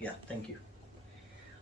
Thank you.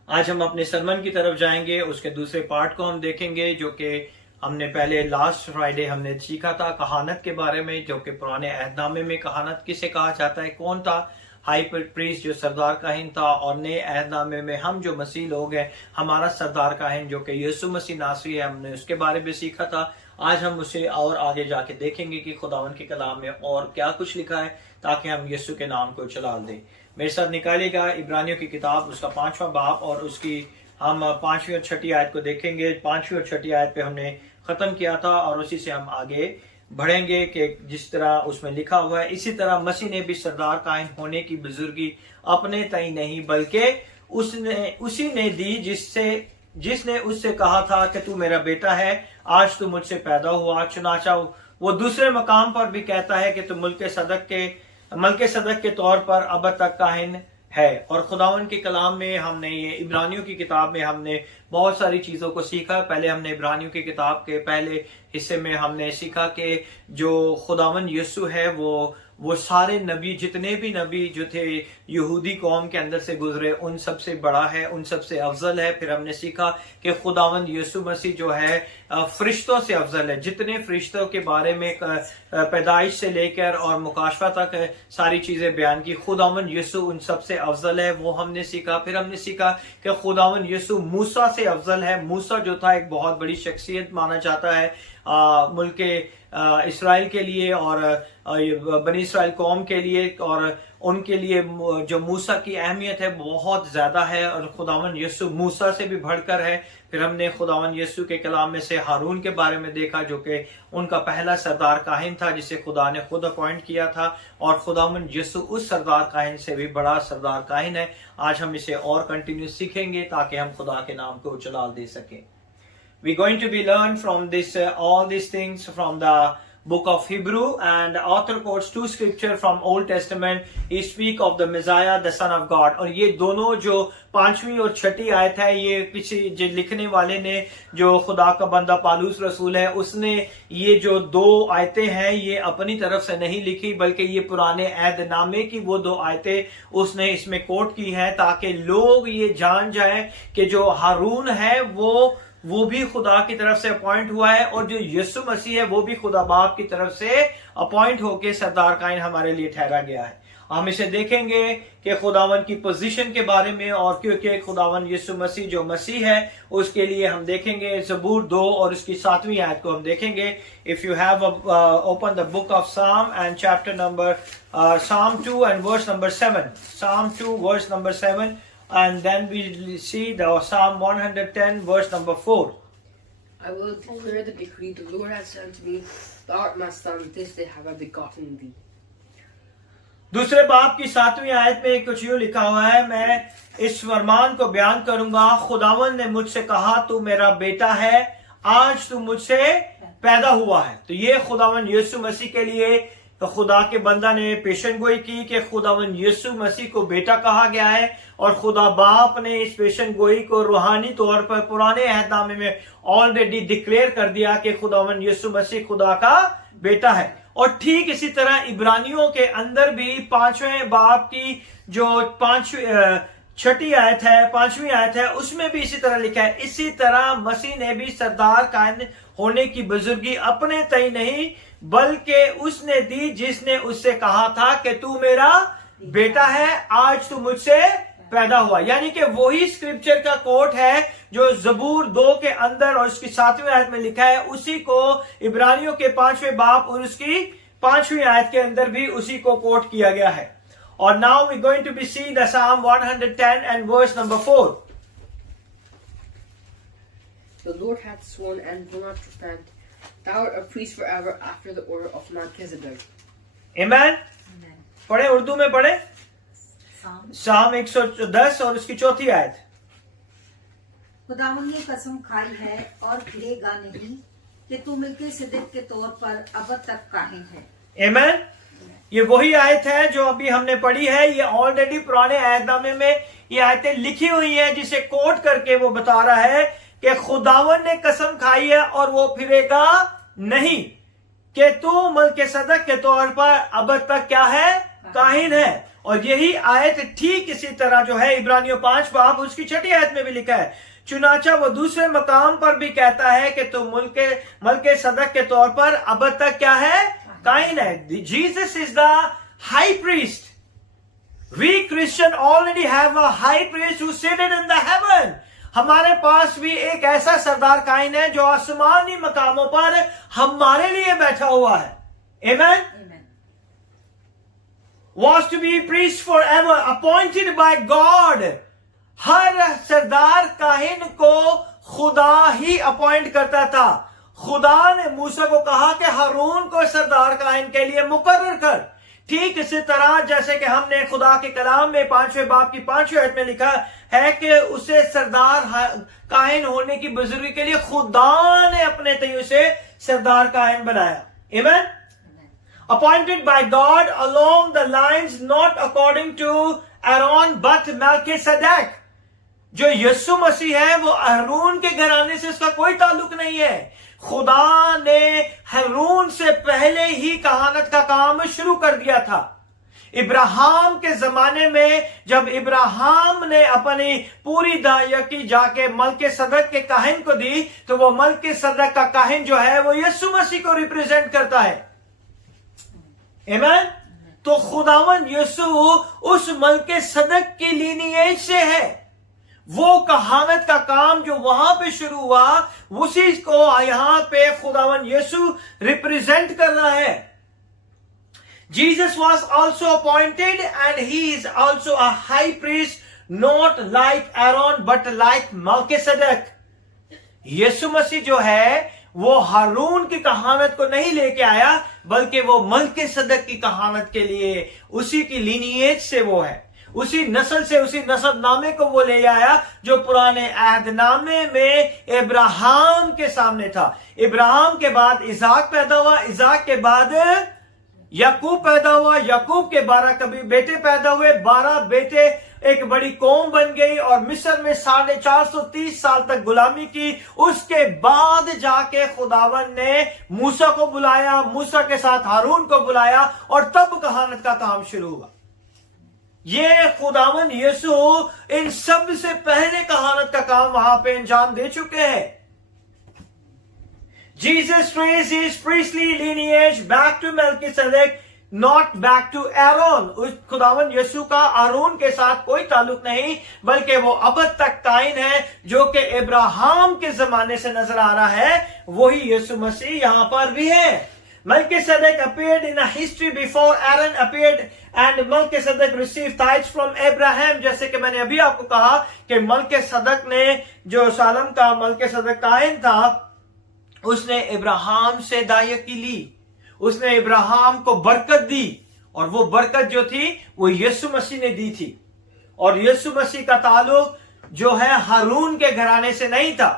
आज हम अपने सरमन की तरफ जाएंगे। उसके दूसरे पार्ट को हम देखेंगे, जो कि हमने पहले लास्ट फ्राइडे हमने सीखा था कहानत के बारे में, जो कि पुराने अहदनामे में कहानत किसे कहा जाता है, कौन था हाई प्रीस्ट जो सरदार काहिन था, और नए अहदनामे में हम जो मसीह लोग हैं हमारा सरदार काहिन जो कि यीशु मसीह नासरी है, हमने उसके बारे में सीखा था। आज हम उसे और आगे जाके देखेंगे कि खुदावन के कलाम में और क्या कुछ लिखा है, ताकि हम यीशु के नाम को चला दें। मेरे साथ निकालेगा इब्रानियों की किताब, उसका 5वां बाब, और उसकी हम 5वीं और 6ठी आयत को देखेंगे। 5वीं और 6ठी आयत पे हमने खत्म किया था और उसी से हम आगे बढ़ेंगे कि जिस तरह उसमें लिखा हुआ है, इसी तरह मसीह ने भी सरदार कायम होने की बुजुर्गी अपने तय नहीं बल्कि उसी ने दी जिसने उससे कहा था कि तू मेरा बेटा है, आज तू मुझसे पैदा हुआ। चुनाचा वो दूसरे मकाम पर भी कहता है कि तू मलके सदक के तौर पर अब तक काहिन है। और खुदावन के कलाम में हमने ये इब्रानियों की किताब में हमने बहुत सारी चीजों को सीखा। पहले हमने इब्रानियों की किताब के पहले हिस्से में हमने सीखा कि जो खुदावन यीशु है वो सारे नबी, जितने भी नबी जो थे यहूदी कौम के अंदर से गुजरे, उन सबसे बड़ा है, उन सबसे अफजल है। फिर हमने सीखा कि खुदावंद यीशु मसीह जो है फरिश्तों से अफजल है। जितने फरिश्तों के बारे में पैदाइश से लेकर और मुकाशफा तक सारी चीजें बयान की, खुदावंद यीशु उन सबसे अफजल है, वो हमने सीखा। फिर हमने सीखा कि खुदावंद यीशु मूसा से अफजल है। मूसा जो था एक बहुत बड़ी शख्सियत माना जाता है मुल्के इसराइल के लिए और बनी इसराइल कौम के लिए, और उनके लिए जो मूसा की अहमियत है बहुत ज्यादा है, और खुदावन यीशु मूसा से भी बढ़कर है। फिर हमने खुदावन यीशु के कलाम में से हारून के बारे में देखा, जो कि उनका पहला सरदार काहिन था जिसे खुदा ने खुद अपॉइंट किया था, और खुदावन यीशु उस सरदार काहिन से भी बड़ा सरदार काहिन है। आज हम इसे और कंटिन्यू सीखेंगे ताकि हम खुदा के नाम को उजलाल दे सकें। We're going to be learn from this all these things from the book of Hebrew, and the author quotes two scripture from Old Testament. He speak of the Messiah, the Son of God. और ये दोनों जो 5वीं और 6ठी आयत है, ये किसी जो लिखने वाले ने, जो खुदा का बंदा पालूस रसूल है, उसने ये जो 2 आयतें हैं ये अपनी तरफ से नहीं लिखी, बल्कि ये पुराने अहदनामे की वो 2 आयतें उसने इसमें कोट की हैं, ताकि लोग ये जान जाए कि जो हारून है वो भी खुदा की तरफ से अपॉइंट हुआ है, और जो यीशु मसीह है वो भी खुदा बाप की तरफ से अपॉइंट होके सरदार कायन हमारे लिए ठहरा गया है। हम इसे देखेंगे कि खुदावन की पोजीशन के बारे में, और क्योंकि खुदावन यीशु मसीह जो मसीह है उसके लिए हम देखेंगे ज़बूर 2 और उसकी 7वीं आयत को हम देखेंगे। If you have open the book of Psalm and chapter number Psalm 2 and verse number 7. Psalm 2 verse number 7. And then we see the Psalm 110 verse number 4. I will declare the decree the Lord has sent to me. Thou art my son, this day have I begotten thee. दूसरे बाब की 7वीं आयत में कुछ यूं लिखा हुआ है, मैं इस फरमान को बयान करूंगा, खुदावन ने मुझसे कहा तू मेरा बेटा है, आज तू मुझसे पैदा हुआ है। तो ये खुदावन यीशु मसीह के लिए तो खुदा के बंदा ने पेशन गोई की कि खुदावन यीशु मसीह को बेटा कहा गया है, और खुदा बाप ने इस पेशन गोई को रूहानी तौर पर पुराने अहदनामे में ऑलरेडी डिक्लेयर कर दिया कि खुदावन यीशु मसीह खुदा का बेटा है। और ठीक इसी तरह इब्रानियों के अंदर भी 5वें बाब की जो 6ठी आयत है, 5वीं आयत है, उसमें भी इसी तरह लिखा है, इसी तरह मसीह ने भी सरदार कायन होने की बुजुर्गी अपने तय नहीं बल्कि उसने दी जिसने उससे कहा था कि तू मेरा बेटा है, आज तू मुझसे पैदा हुआ। यानी कि वही स्क्रिप्चर का कोट है जो ज़बूर 2 के अंदर और उसकी 7वीं आयत में लिखा है, उसी को इब्रानियों के 5वें बाब और उसकी 5वीं आयत के अंदर भी उसी को कोट किया गया है। और now we going to be see the Psalm 110 and verse number 4. The Lord hath sworn and will not repent. Thou art a priest forever after the order of Melchizedek. Amen. पढ़े, उर्दू में पढ़े। Psalm 110 और उसकी 4थी आयत। खुदावन ने कसम खाई है और फिरेगा नहीं कि तू मिल्किसेदेक के तौर पर अब तक काहिन है। Amen. ये वही आयत है जो अभी हमने पढ़ी है। ये ऑलरेडी पुराने अहदनामे में ये आयतें लिखी हुई हैं, जिसे कोट करके वो बता रहा है कि खुदावन ने कसम खाई है और वो फिरेगा नहीं कि तू मलकिसदक के तौर पर अब तक क्या है, काहिन है। और यही आयत ठीक इसी तरह जो है इब्रानियों 5 बाब उसकी 6 आयत में भी लिखा है, चुनाचा वो दूसरे मकाम पर भी कहता है कि तुम मलके सदक के तौर पर अब तक क्या है, काइन है। Jesus is the high priest. We Christian already have a high priest who seated in the heaven. हमारे पास भी एक ऐसा सरदार काइन है जो आसमानी मकामों पर हमारे लिए बैठा हुआ है। आमेन। Was to be priest forever, appointed by God. हर सरदार काहिन को खुदा ही अपॉइंट करता था। खुदा ने मूसा को कहा कि हारून को सरदार काहिन के लिए मुकर्रर कर। ठीक इसी तरह जैसे कि हमने खुदा के कलाम में 5वें बाब की 5वीं आयत में लिखा है कि उसे सरदार काहिन होने की बुजुर्गी के लिए खुदा ने अपने तय से सरदार काहिन बनाया। आमीन। Appointed by God along the lines not according to Aaron but Melchizedek। जो यीशु मसीह है वो हारून के घराने से उसका कोई ताल्लुक नहीं है। खुदा ने हारून से पहले ही कहानत का काम शुरू कर दिया था। इब्राहिम के जमाने में जब इब्राहिम ने अपनी पूरी दायकी जाके मलकीसदक के काहिन को दी, तो वो मलकीसदक का काहिन जो है वो यीशु मसीह को रिप्रेजेंट करता है। आमीन। तो खुदावन यीशु उस मलकीसदक की लीनिएज से है। वो कहानत का काम जो वहां पे शुरू हुआ उसी को यहां पे खुदावन यीशु रिप्रेजेंट कर रहा है। Jesus was also appointed and he is also a high priest, not like Aaron but like Melchizedek। यीशु मसीह जो है वो हारून की कहानत को नहीं लेके आया, बल्कि वो मलकीसदक की कहानत के लिए उसी की लीनिएज से वो है, उसी नस्ल से, उसी नसबनामे को वो ले आया जो पुराने अहदनामे में इब्राहिम के सामने था। इब्राहिम के बाद इसाक पैदा हुआ, इसाक के बाद याकूब पैदा हुआ, याकूब के 12 कभी बेटे पैदा हुए, 12 बेटे एक बड़ी कौम बन गई और मिस्र में 430 साल तक गुलामी की। उसके बाद जाके खुदावन ने मूसा को बुलाया, मूसा के साथ हारून को बुलाया और तब कहानत का काम शुरू हुआ। ये खुदावन यीशु इन सब से पहले कहानत का काम वहां पे अंजाम दे चुके हैं। Jesus traced his priestly lineage back to Melchizedek, not back to Aaron। उस खुदावन यीशु का आरोन के साथ कोई ताल्लुक नहीं, बल्कि वो अब तक काइन है जो कि इब्राहिम के जमाने से नजर आ रहा है। वही यीशु मसीह यहां पर भी है। Melchizedek appeared in a history before Aaron appeared and Melchizedek received tithes from Abraham। जैसे कि मैंने अभी आपको कहा कि मलकीसदक ने जो सालम का मलकीसदक काइन था उसने इब्राहिम से दायकी ली, उसने इब्राहिम को बरकत दी और वो बरकत जो थी वो यीशु मसीह ने दी थी। और यीशु मसीह का ताल्लुक जो है हारून के घराने से नहीं था,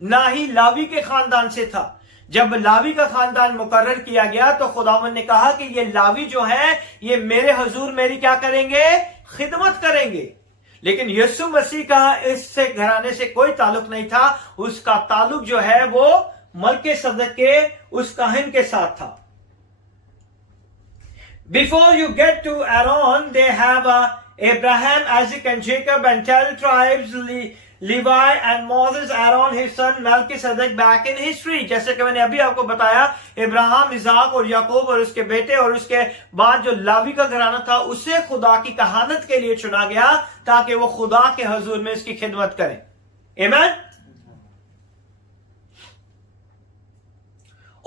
ना ही लावी के खानदान से था। जब लावी का खानदान मुकर्रर किया गया तो खुदावन ने कहा कि ये लावी जो है ये मेरे हुजूर मेरी क्या करेंगे, खिदमत करेंगे। लेकिन यीशु मसीह का इससे घराने से कोई ताल्लुक नहीं था, उसका ताल्लुक जो है वो मलकीसदक के उस काहिन के साथ था। Before you get to Aaron, they have Abraham, Isaac and Jacob and 12 tribes, Levi and Moses, Aaron his son, Melchizedek back in history। जैसे कि मैंने अभी आपको बताया इब्राहिम, इसाक और याकूब और उसके बेटे और उसके बाद जो लावी का घराना था उसे खुदा की कहानत के लिए चुना गया ताकि वो खुदा के हुजूर में इसकी खिदमत करें। आमीन।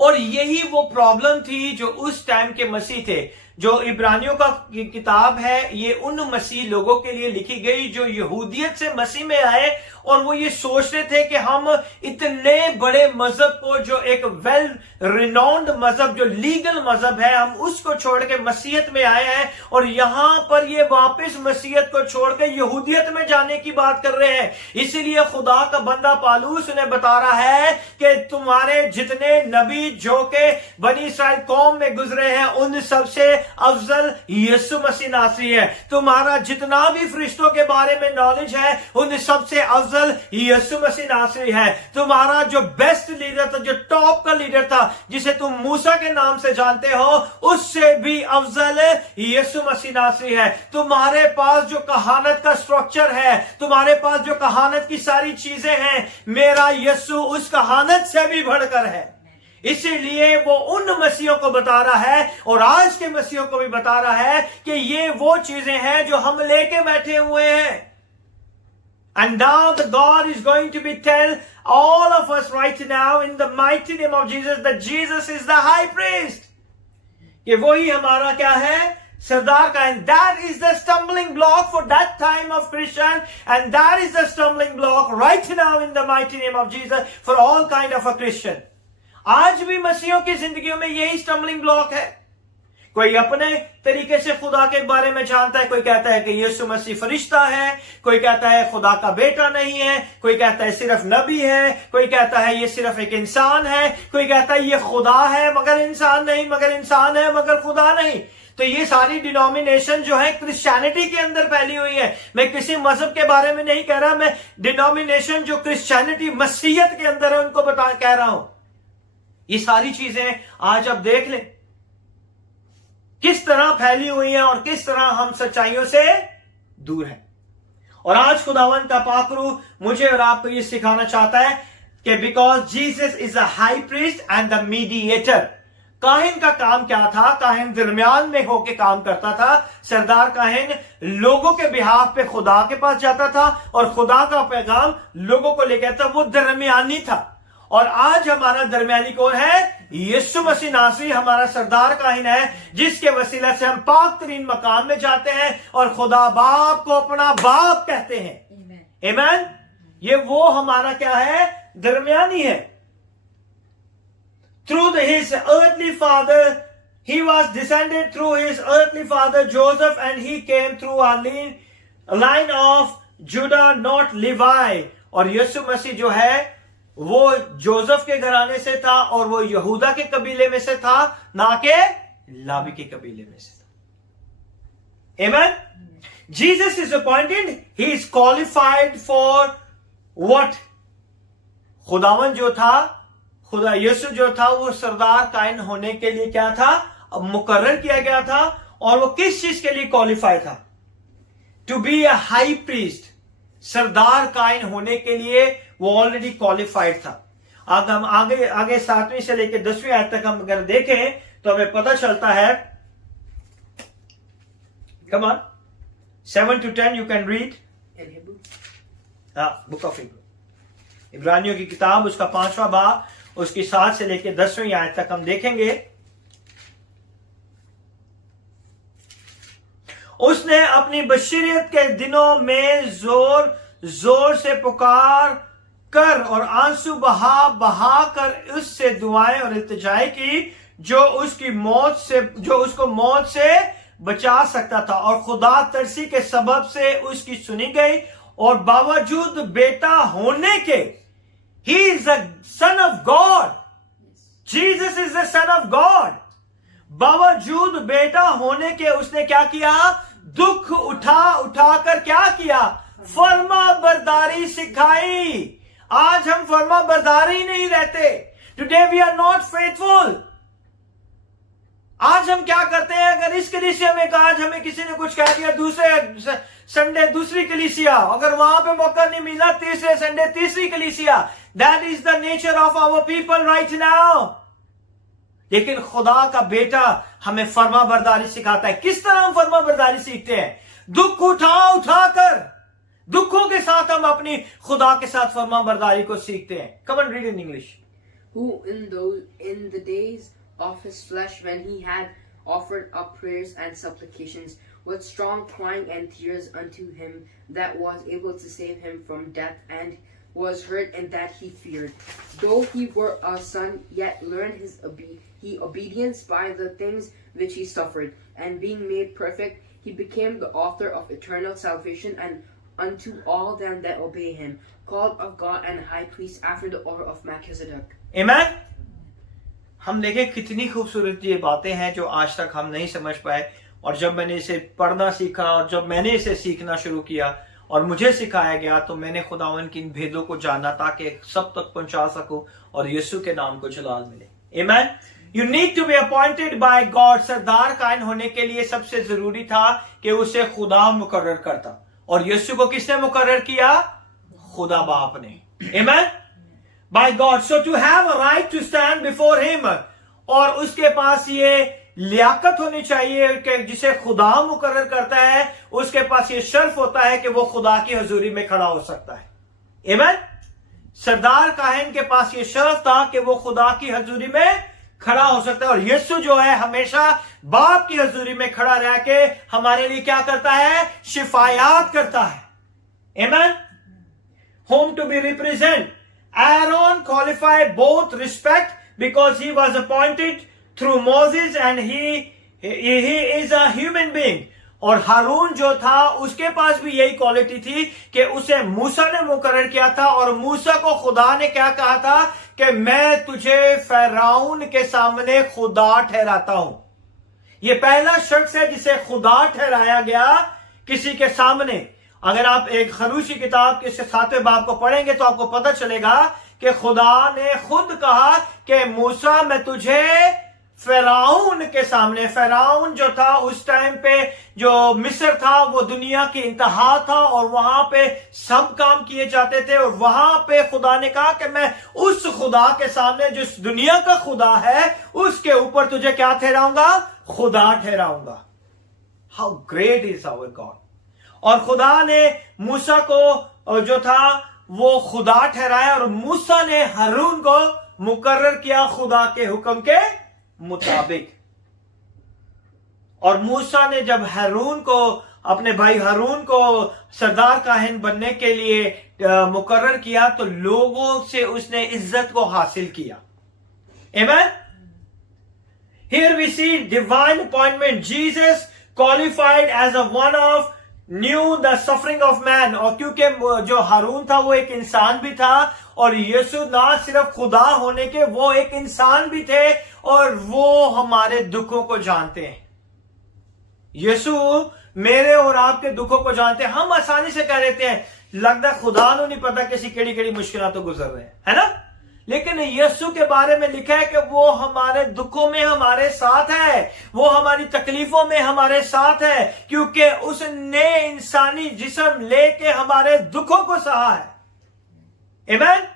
और यही वो प्रॉब्लम थी जो उस टाइम के मसीह थे। जो इब्रानियों का किताब है ये उन मसीह लोगों के लिए लिखी गई जो यहूदियत से मसीह में आए और वो ये सोचते थे कि हम इतने बड़े मजहब को, जो एक वेल रिनाउंड मजहब, जो लीगल मजहब है, हम उसको छोड़ के मसीहत में आए हैं और यहां पर ये वापस मसीहत को छोड़ के यहूदियत में जाने की बात कर रहे हैं। इसीलिए खुदा का बंदा पालूस उन्हें बता रहा है कि तुम्हारे जितने नबी जो के बनी इस्राएल कौम में गुजरे हैं उन सब से अफजल यीशु मसीह नासरी है। तुम्हारा जितना भी फरिश्तों के बारे में नॉलेज है उन सबसे अफजल यीशु मसीह नासरी है। तुम्हारा जो बेस्ट लीडर था, जो टॉप का लीडर था, जिसे तुम मूसा के नाम से जानते हो, उससे भी अफजल यीशु मसीह नासरी है। तुम्हारे पास जो कहानत का स्ट्रक्चर है, तुम्हारे पास जो कहानत की सारी चीजें हैं, मेरा यीशु उस कहानत से भी बढ़कर है। इसीलिए वो उन मसीहों को बता रहा है और आज के मसीहों को भी बता रहा है कि ये वो चीजें हैं जो हम लेके बैठे हुए हैं। And now the God is going to be tell all of us right now in the mighty name of Jesus that Jesus is the high priest. कि वही हमारा क्या है? सरदार का है। That is the stumbling block for that time of Christian, and that is the stumbling block right now in the mighty name of Jesus for all kind of a Christian. आज भी मसीहों की जिंदगियों में यही स्टम्बलिंग ब्लॉक है। कोई अपने तरीके से खुदा के बारे में जानता है, कोई कहता है कि यीशु मसीह फरिश्ता है, कोई कहता है खुदा का बेटा नहीं है, कोई कहता है सिर्फ नबी है, कोई कहता है ये सिर्फ एक इंसान है, कोई कहता है ये खुदा है मगर इंसान नहीं, मगर इंसान है मगर खुदा नहीं। तो ये सारी डिनोमिनेशन जो है क्रिश्चियनिटी के अंदर फैली हुई है। मैं किसी मजहब के बारे में नहीं कह रहा, मैं डिनोमिनेशन जो क्रिश्चियनिटी मसीहत के अंदर है उनको कह रहा हूं। ये सारी चीजें आज आप देख लें किस तरह फैली हुई हैं और किस तरह हम सच्चाइयों से दूर हैं। और आज खुदावंद का पाकरू मुझे और आपको ये सिखाना चाहता है कि because Jesus is a high priest and the mediator. काहिन का काम क्या था? काहिन दरमियान में होके काम करता था। सरदार काहिन लोगों के बिहाफ पे खुदा के पास जाता था और खुदा का पैगाम लोगों को लेकर था। वो दरमियानी था। और आज हमारा दरमियानी कौन है? यीशु मसीह नासरी हमारा सरदार काहिन है, जिसके वसीला से हम पाक तरीन मकाम में जाते हैं और खुदा बाप को अपना बाप कहते हैं। आमीन। ये वो हमारा क्या है? दरमियानी है। Through his earthly father, he was descended through his earthly father Joseph, and he came through a line of Judah, not Levi. और यीशु मसीह जो है वो जोसेफ के घराने से था और वो यहूदा के कबीले में से था, ना के लावी के कबीले में से था। Amen. Jesus is appointed, he is qualified for what? खुदावन जो था, खुदा यीशु जो था, वो सरदार कायन होने के लिए क्या था? अब मुकर्रर किया गया था। और वो किस चीज के लिए क्वालिफाई था? To be a high priest. सरदार कायन होने के लिए वो ऑलरेडी क्वालिफाइड था। अगर हम आगे 7वीं से लेकर 10वीं आयत तक हम अगर देखें तो हमें पता चलता है। Come on, 7 to 10 you can read book of Hebrew, इब्रानियों की किताब, उसका 5वां बाब, उसकी 7 से लेकर 10वीं आयत तक हम देखेंगे। उसने अपनी बशीरियत के दिनों में जोर जोर से पुकार कर और आंसू बहा कर उससे दुआएं और इल्तिजाएं की, जो उसको मौत से बचा सकता था। और खुदा तरसी के सबब से उसकी सुनी गई और बावजूद बेटा होने के, he is the son of God, Jesus is the son of God, बावजूद बेटा होने के उसने क्या किया? दुख उठा कर क्या किया? फर्मा बरदारी सिखाई। आज हम फर्मा बरदारी नहीं रहते। Today we are not faithful. आज हम क्या करते हैं? अगर इस कलीसिया में आज हमें किसी ने कुछ कह दिया, दूसरे संडे दूसरी कलीसिया, अगर वहां पे मौका नहीं मिला, तीसरे संडे तीसरी कलीसिया। That is the nature of our people right now. लेकिन खुदा का बेटा हमें फर्मा बरदारी सिखाता है। किस तरह हम फर्मा बरदारी सीखते हैं? दुख उठा कर, दुखों के साथ हम अपनी खुदा के साथ फर्मा बरदारी को सीखते हैं। Come on, read in English. Who in the days of his flesh, when he had offered up prayers and supplications with strong crying and tears unto him that was able to save him from death, and was heard in that he feared. Though he were a son, yet learned he obedience by the things which he suffered, and being made perfect, he became the author of eternal salvation and unto all them that obey him, called of God and high priest after the order of Melchizedek. Amen. हम देखें कितनी खूबसूरत ये बातें हैं जो आज तक हम नहीं समझ पाए, और जब मैंने इसे पढ़ना सीखा और जब मैंने इसे सीखना शुरू किया और मुझे सिखाया गया, तो मैंने खुदावन की इन भेदों को जाना ताकि सब तक पहुंचा सकूं और यीशु के नाम को जलाल मिले। आमीन। You need to be appointed by God. सरदार कायन होने के लिए सबसे जरूरी था कि उसे खुदा मुकर्रर करता, और यीशु को किसने मुकर्रर किया? खुदा बाप ने। आमीन। By God. So to have a right to stand before him, और उसके पास ये लियाकत होनी चाहिए कि जिसे खुदा मुकर्रर करता है, उसके पास ये शर्फ होता है कि वो खुदा की हजूरी में खड़ा हो सकता है। आमीन। सरदार काहिन के पास ये शर्फ था कि वो खुदा की हजूरी में खड़ा हो सकता है, और यीशु जो है हमेशा बाप की हजूरी में खड़ा रह के हमारे लिए क्या करता है? शिफायात करता है। आमीन। Whom to be represent. Aaron qualified both respect because he was appointed through Moses and he is a human being. और हारून जो था उसके पास भी यही क्वालिटी थी कि उसे मूसा ने मुकर्रर किया था, और मूसा को खुदा ने क्या कहा था कि मैं तुझे फिरौन के सामने खुदा ठहराता हूं। ये पहला शख्स है जिसे खुदा ठहराया गया किसी के सामने। अगर आप एक खरूश की किताब के 7वें बाब को पढ़ेंगे तो आपको पता चलेगा कि खुदा ने खुद कहा कि मूसा मैं तुझे फिरौन के सामने, फिरौन जो था उस टाइम पे जो मिस्र था वो दुनिया की इंतहा था, और वहां पे सब काम किए जाते थे, और वहां पे खुदा ने कहा कि मैं उस खुदा के सामने जो इस दुनिया का खुदा है उसके ऊपर तुझे क्या ठहराऊंगा? खुदा ठहराऊंगा। How great is our God. और खुदा ने मूसा को जो था वो खुदा ठहराया, और मूसा ने हारून को मुकर्रर किया खुदा के हुक्म के मुताबिक। और मूसा ने जब हारून को, अपने भाई हारून को सरदार काहिन बनने के लिए मुकर्रर किया, तो लोगों से उसने इज्जत को हासिल किया। आमीन। Here we see divine appointment. Jesus qualified as a one of knew the suffering of man. और क्योंकि जो हारून था वो एक इंसान भी था, और यीशु ना सिर्फ खुदा होने के वो एक इंसान भी थे, और वो हमारे दुखों को जानते हैं। यीशु मेरे और आपके दुखों को जानते हैं। हम आसानी से कह देते हैं लगता खुदा को नहीं पता किसी केड़ी केड़ी मुश्किलात तो गुजर रहे हैं, है ना? लेकिन यीशु के बारे में लिखा है कि वो हमारे दुखों में हमारे साथ है, वो हमारी तकलीफों में हमारे साथ है, क्योंकि उसने इंसानी जिस्म लेके हमारे दुखों को सहा है। आमीन।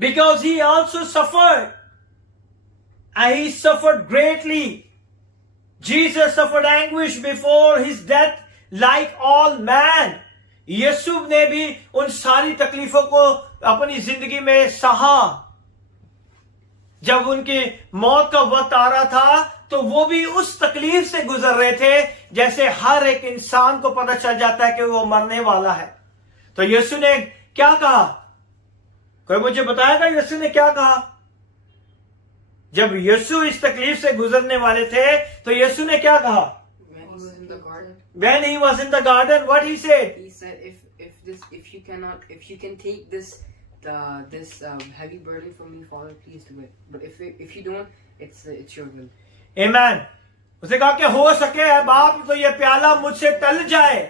Because he also suffered, and he suffered greatly. Jesus suffered anguish before his death like all man. यीशु ने भी उन सारी तकलीफों को अपनी जिंदगी में सहा। जब उनकी मौत का वक्त आ रहा था तो वो भी उस तकलीफ से गुजर रहे थे जैसे हर एक इंसान को पता चल जाता है कि वो मरने वाला है। तो यीशु ने क्या कहा? कोई मुझे बताएगा यीशु ने क्या कहा? जब यीशु इस तकलीफ से गुजरने वाले थे तो यीशु ने क्या कहा? When he was in the garden, what he said? He said, if you can take this heavy burden from me, Father, please do it. But if you don't, it's your will. Amen. उसने कहा कि हो सके है बाप तो ये प्याला मुझसे टल जाए,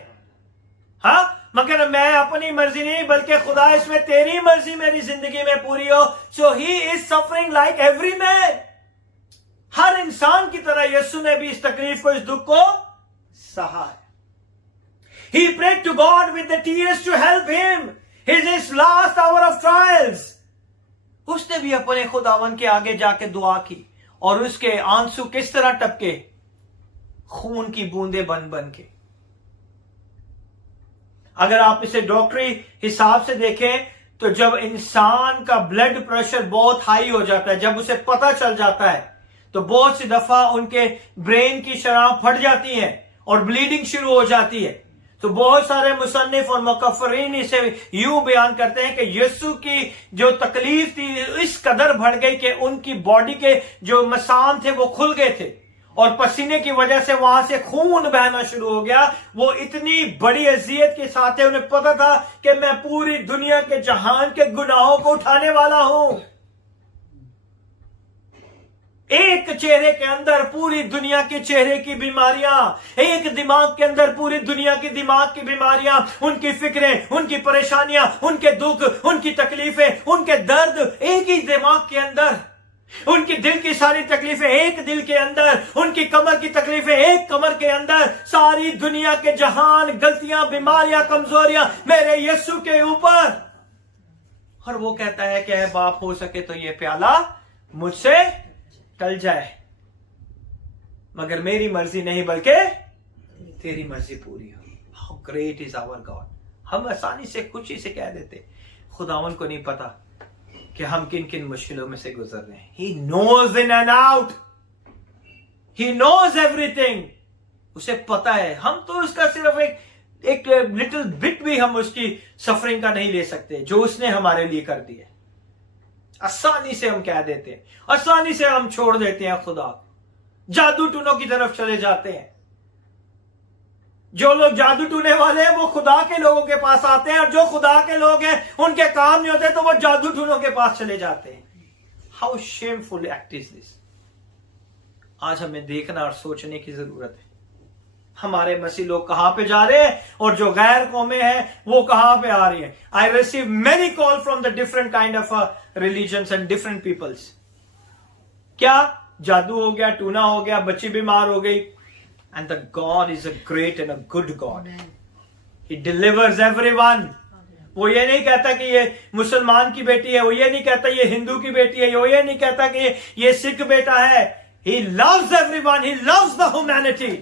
हाँ, मगर मैं अपनी मर्जी नहीं बल्कि खुदा इसमें तेरी मर्जी मेरी जिंदगी में पूरी हो। So he is suffering like every man. हर इंसान की तरह यीशु ने भी इस तकलीफ को, इस दुख को सहा। He prayed to God with the tears to help him in his last hour of trials. उसने भी अपने खुदावन के आगे जाके दुआ की और उसके आंसू किस तरह टपके? खून की बूंदे बन बन के। अगर आप इसे डॉक्टरी हिसाब से देखें तो जब इंसान का ब्लड प्रेशर बहुत हाई हो जाता है, जब उसे पता चल जाता है, तो बहुत सी दफा उनके ब्रेन की शराह फट जाती है और ब्लीडिंग शुरू हो जाती है। तो बहुत सारे मुसन्निफ और मुकफ्फरीन इसे यूं बयान करते हैं कि यीशु की जो तकलीफ थी इस कदर बढ़ गई कि उनकी बॉडी के जो मसान थे वो खुल गए थे और पसीने की वजह से वहां से खून बहना शुरू हो गया। वो इतनी बड़ी अजियत के साथ है, उन्हें पता था कि मैं पूरी दुनिया के जहान के गुनाहों को उठाने वाला हूं। एक चेहरे के अंदर पूरी दुनिया के चेहरे की बीमारियां, एक दिमाग के अंदर पूरी दुनिया की दिमाग की बीमारियां, उनकी फिक्रें, उनकी परेशानियां, उनके दुख, उनकी तकलीफें, उनके दर्द एक ही दिमाग के अंदर, उनकी दिल की सारी तकलीफें एक दिल के अंदर, उनकी कमर की तकलीफें एक कमर के अंदर, सारी दुनिया के जहान, गलतियां, बीमारियां, कमजोरियां मेरे यीशु के ऊपर। और वो कहता है कि ऐ बाप, हो सके तो ये प्याला मुझसे टल जाए, मगर मेरी मर्जी नहीं बल्कि तेरी मर्जी पूरी हो। How great is our God. हम आसानी से खुशी से कह देते, खुदावन को नहीं पता कि हम किन किन मुश्किलों में से गुजर रहे हैं। He knows in and out. He knows everything. उसे पता है। हम तो उसका सिर्फ एक लिटिल बिट भी हम उसकी सफरिंग का नहीं ले सकते जो उसने हमारे लिए कर दिया। आसानी से हम कह देते हैं, आसानी से हम छोड़ देते हैं खुदा, जादू टूनों की तरफ चले जाते हैं। जो लोग जादू टूने वाले हैं वो खुदा के लोगों के पास आते हैं, और जो खुदा के लोग हैं उनके काम नहीं होते तो वो जादू टूनों के पास चले जाते हैं। How shameful act is this. आज हमें देखना और सोचने की जरूरत है, हमारे मसीह लोग कहां पे जा रहे हैं और जो गैर कौमें हैं वो कहां पे आ रही हैं। I receive many call from the different kind of religions and different peoples. क्या जादू हो गया, टूना हो गया, बच्ची बीमार हो गई, and the God is a great and a good God. He delivers everyone. वो ये नहीं कहता कि ये मुसलमान की बेटी है, वो ये नहीं कहता ये हिंदू की बेटी है, वो ये नहीं कहता कि ये सिख बेटा है। He loves everyone. He loves the humanity.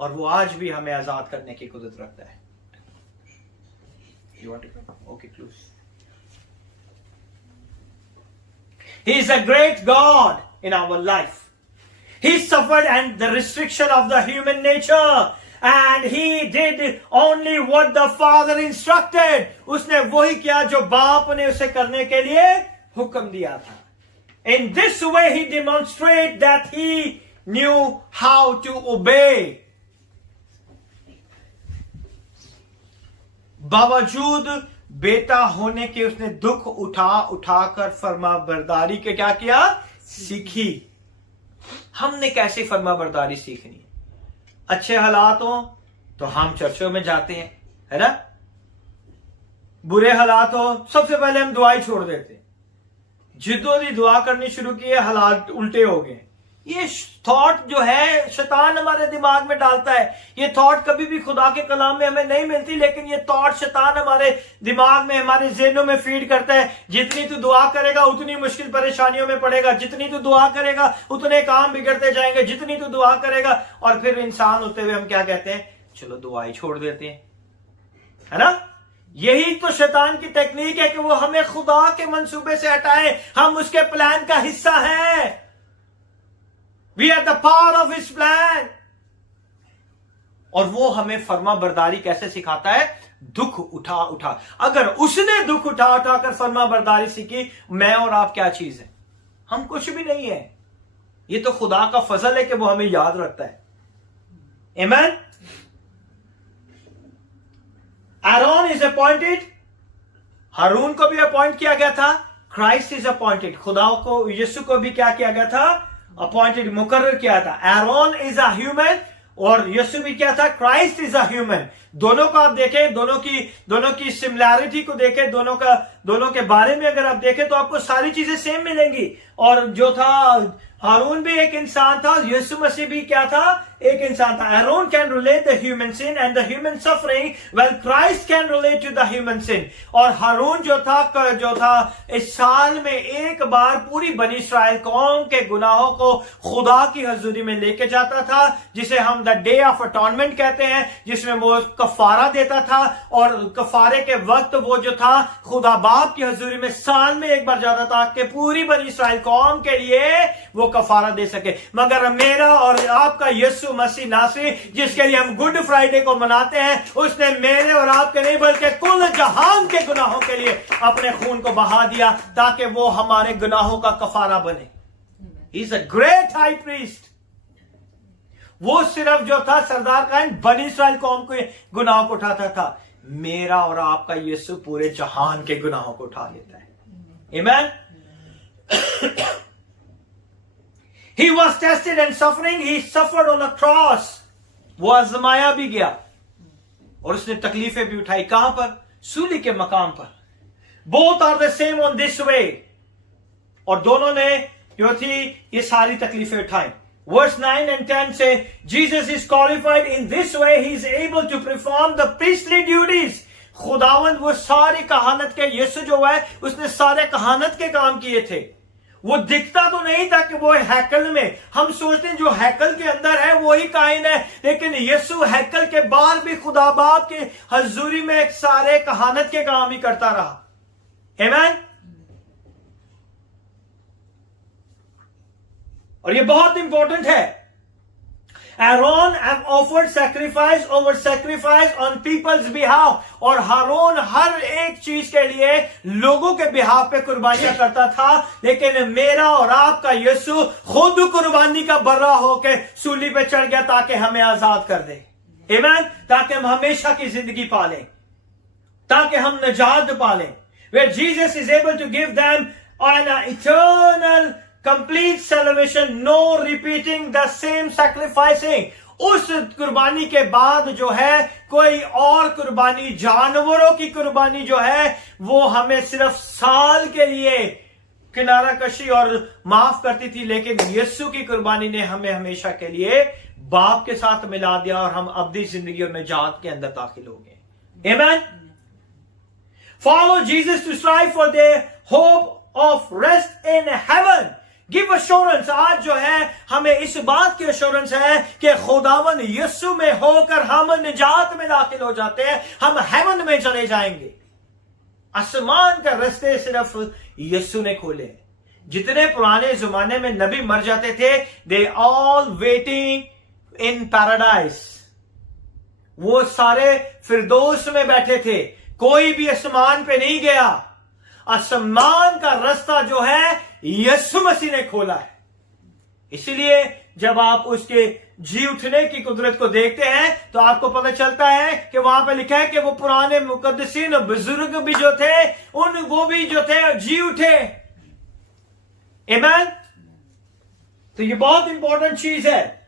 और वो आज भी हमें आजाद करने की कुदरत रखता है। You want to go? Okay, close. He is a great God in our life. He suffered and the restriction of the human nature, and he did only what the Father instructed. उसने वही किया जो बाप ने उसे करने के लिए हुक्म दिया था। In this way he demonstrated that he knew how to obey. बावजूद बेटा होने के उसने दुख उठाकर फर्मा बरदारी के क्या किया, सीखी। हमने कैसी फर्मा बरदारी सीखनी है? अच्छे हालात हो तो हम चर्चों में जाते हैं, है ना। बुरे हालात हो सबसे पहले हम दुआई छोड़ देते हैं। जिद्दों दुआ करनी शुरू की है, हालात उल्टे हो गए। ये थॉट जो है शैतान हमारे दिमाग में डालता है। ये थॉट कभी भी खुदा के कलाम में हमें नहीं मिलती, लेकिन ये थॉट शैतान हमारे दिमाग में, हमारे ज़हनों में फीड करता है। जितनी तू दुआ करेगा उतनी मुश्किल परेशानियों में पड़ेगा, जितनी तू दुआ करेगा उतने काम बिगड़ते जाएंगे, जितनी तू दुआ करेगा। और फिर इंसान होते हुए हम क्या कहते हैं, चलो दुआई छोड़ देते हैं, है ना। यही तो शैतान की टेक्निक है कि वो हमें खुदा के मंसूबे से हटाए। हम उसके प्लान का हिस्सा हैं। We are the part of his plan. और वो हमें फर्मा बरदारी कैसे सिखाता है, दुख उठा। अगर उसने दुख उठा कर फर्मा बरदारी सीखी, मैं और आप क्या चीज है? हम कुछ भी नहीं है। ये तो खुदा का फजल है कि वो हमें याद रखता है। Amen? Aaron is appointed. हारून को भी अपॉइंट किया गया था। Christ is appointed. खुदा को, यीशु को भी क्या किया गया था, अपॉइंटेड, मुकर्रर किया था। एरोन इज अ ह्यूमन और यीशु भी क्या था, क्राइस्ट इज अ ह्यूमन। दोनों को आप देखें, दोनों की सिमिलैरिटी को देखें, दोनों के बारे में अगर आप देखें तो आपको सारी चीजें सेम मिलेंगी। और जो था हारून भी एक इंसान था, यीशु मसीह भी क्या था, एक इंसान था। Aaron can relate the human sin and the human suffering, while Christ can relate to the human sin. और हारून जो था इस साल में एक बार पूरी बनी इस्राएल कौम के गुनाहों को खुदा की हजूरी में लेके जाता था, जिसे हम द डे ऑफ अटॉनमेंट कहते हैं, जिसमें वो कफारा देता था। और कफारे के वक्त वो जो था खुदा बाप की हजूरी में साल में एक बार जाता था कि पूरी बनी इस्राएल कौम के लिए वो कफारा दे सके। मगर मेरा और आपका यीशु मसीह नासरी, जिसके लिए हम गुड फ्राइडे को मनाते हैं, उसने मेरे और आपके नहीं बल्कि कुल जहान के गुनाहों के लिए अपने खून को बहा दिया ताकि वो हमारे गुनाहों का कफारा बने। He is a great high priest. वो सिर्फ जो था सरदार कायन बनी इस्राएल कौम के गुनाहों को उठाता था, मेरा और आपका यीशु पूरे जहान के गुनाहों को उठा लेता है। आमीन। He was tested and suffering. He suffered on a cross. वो आजमाया भी गया और उसने तकलीफें भी उठाई। कहां पर? सूली के मकाम पर। Both are the same on this way. और दोनों ने जो थी ये सारी तकलीफें उठाई। Verse 9 and 10 say, Jesus is qualified in this way. He is able to perform the priestly duties. खुदावंद वो सारी कहानत के, यीशु जो है उसने सारे कहानत के काम किए थे। वो दिखता तो नहीं था कि वो हैकल में, हम सोचते हैं जो हैकल के अंदर है वही कायन है, लेकिन यीशु हैकल के बाहर भी खुदा बाप के हजूरी में एक सारे कहानत के काम ही करता रहा। आमीन। और ये बहुत इंपॉर्टेंट है। Aaron have offered sacrifice over sacrifice on people's behalf. और हारून हर एक चीज के लिए लोगों के बिहाफ पे कुर्बानियां करता था, लेकिन मेरा और आपका यीशु खुद कुर्बानी का बर्रा होकर सूली पे चढ़ गया ताकि हमें आजाद कर दे। आमीन। ताकि हम हमेशा की जिंदगी पालें, ताकि हम निजात पालें। Where Jesus is able to give them an eternal complete salvation, no repeating the same sacrificing. उस कुर्बानी के बाद जो है कोई और कुर्बानी, जानवरों की कुर्बानी जो है वो हमें सिर्फ साल के लिए किनारा कशी और माफ करती थी, लेकिन यीशु की कुर्बानी ने हमें हमेशा के लिए बाप के साथ मिला दिया और हम अब्दी जिंदगी और निजात के अंदर दाखिल हो गए। आमीन। Follow Jesus to strive for the hope of rest in heaven. Give assurance. आज जो है हमें इस बात की अश्योरेंस है कि खुदावन यीशु में होकर हम निजात में दाखिल हो जाते हैं, हम हेवन में चले जाएंगे। आसमान का रास्ते सिर्फ यीशु ने खोले। जितने पुराने जमाने में नबी मर जाते थे, they all waiting in paradise. वो सारे फिरदौस में बैठे थे, कोई भी आसमान पे नहीं गया। आसमान का रास्ता जो है यीशु मसीह ने खोला है। इसीलिए जब आप उसके जी उठने की कुदरत को देखते हैं तो आपको पता चलता है कि वहां पे लिखा है कि वो पुराने मुकद्दसीन बुजुर्ग भी जो थे वो भी जो थे जी उठे। आमीन। तो ये बहुत इंपॉर्टेंट चीज है।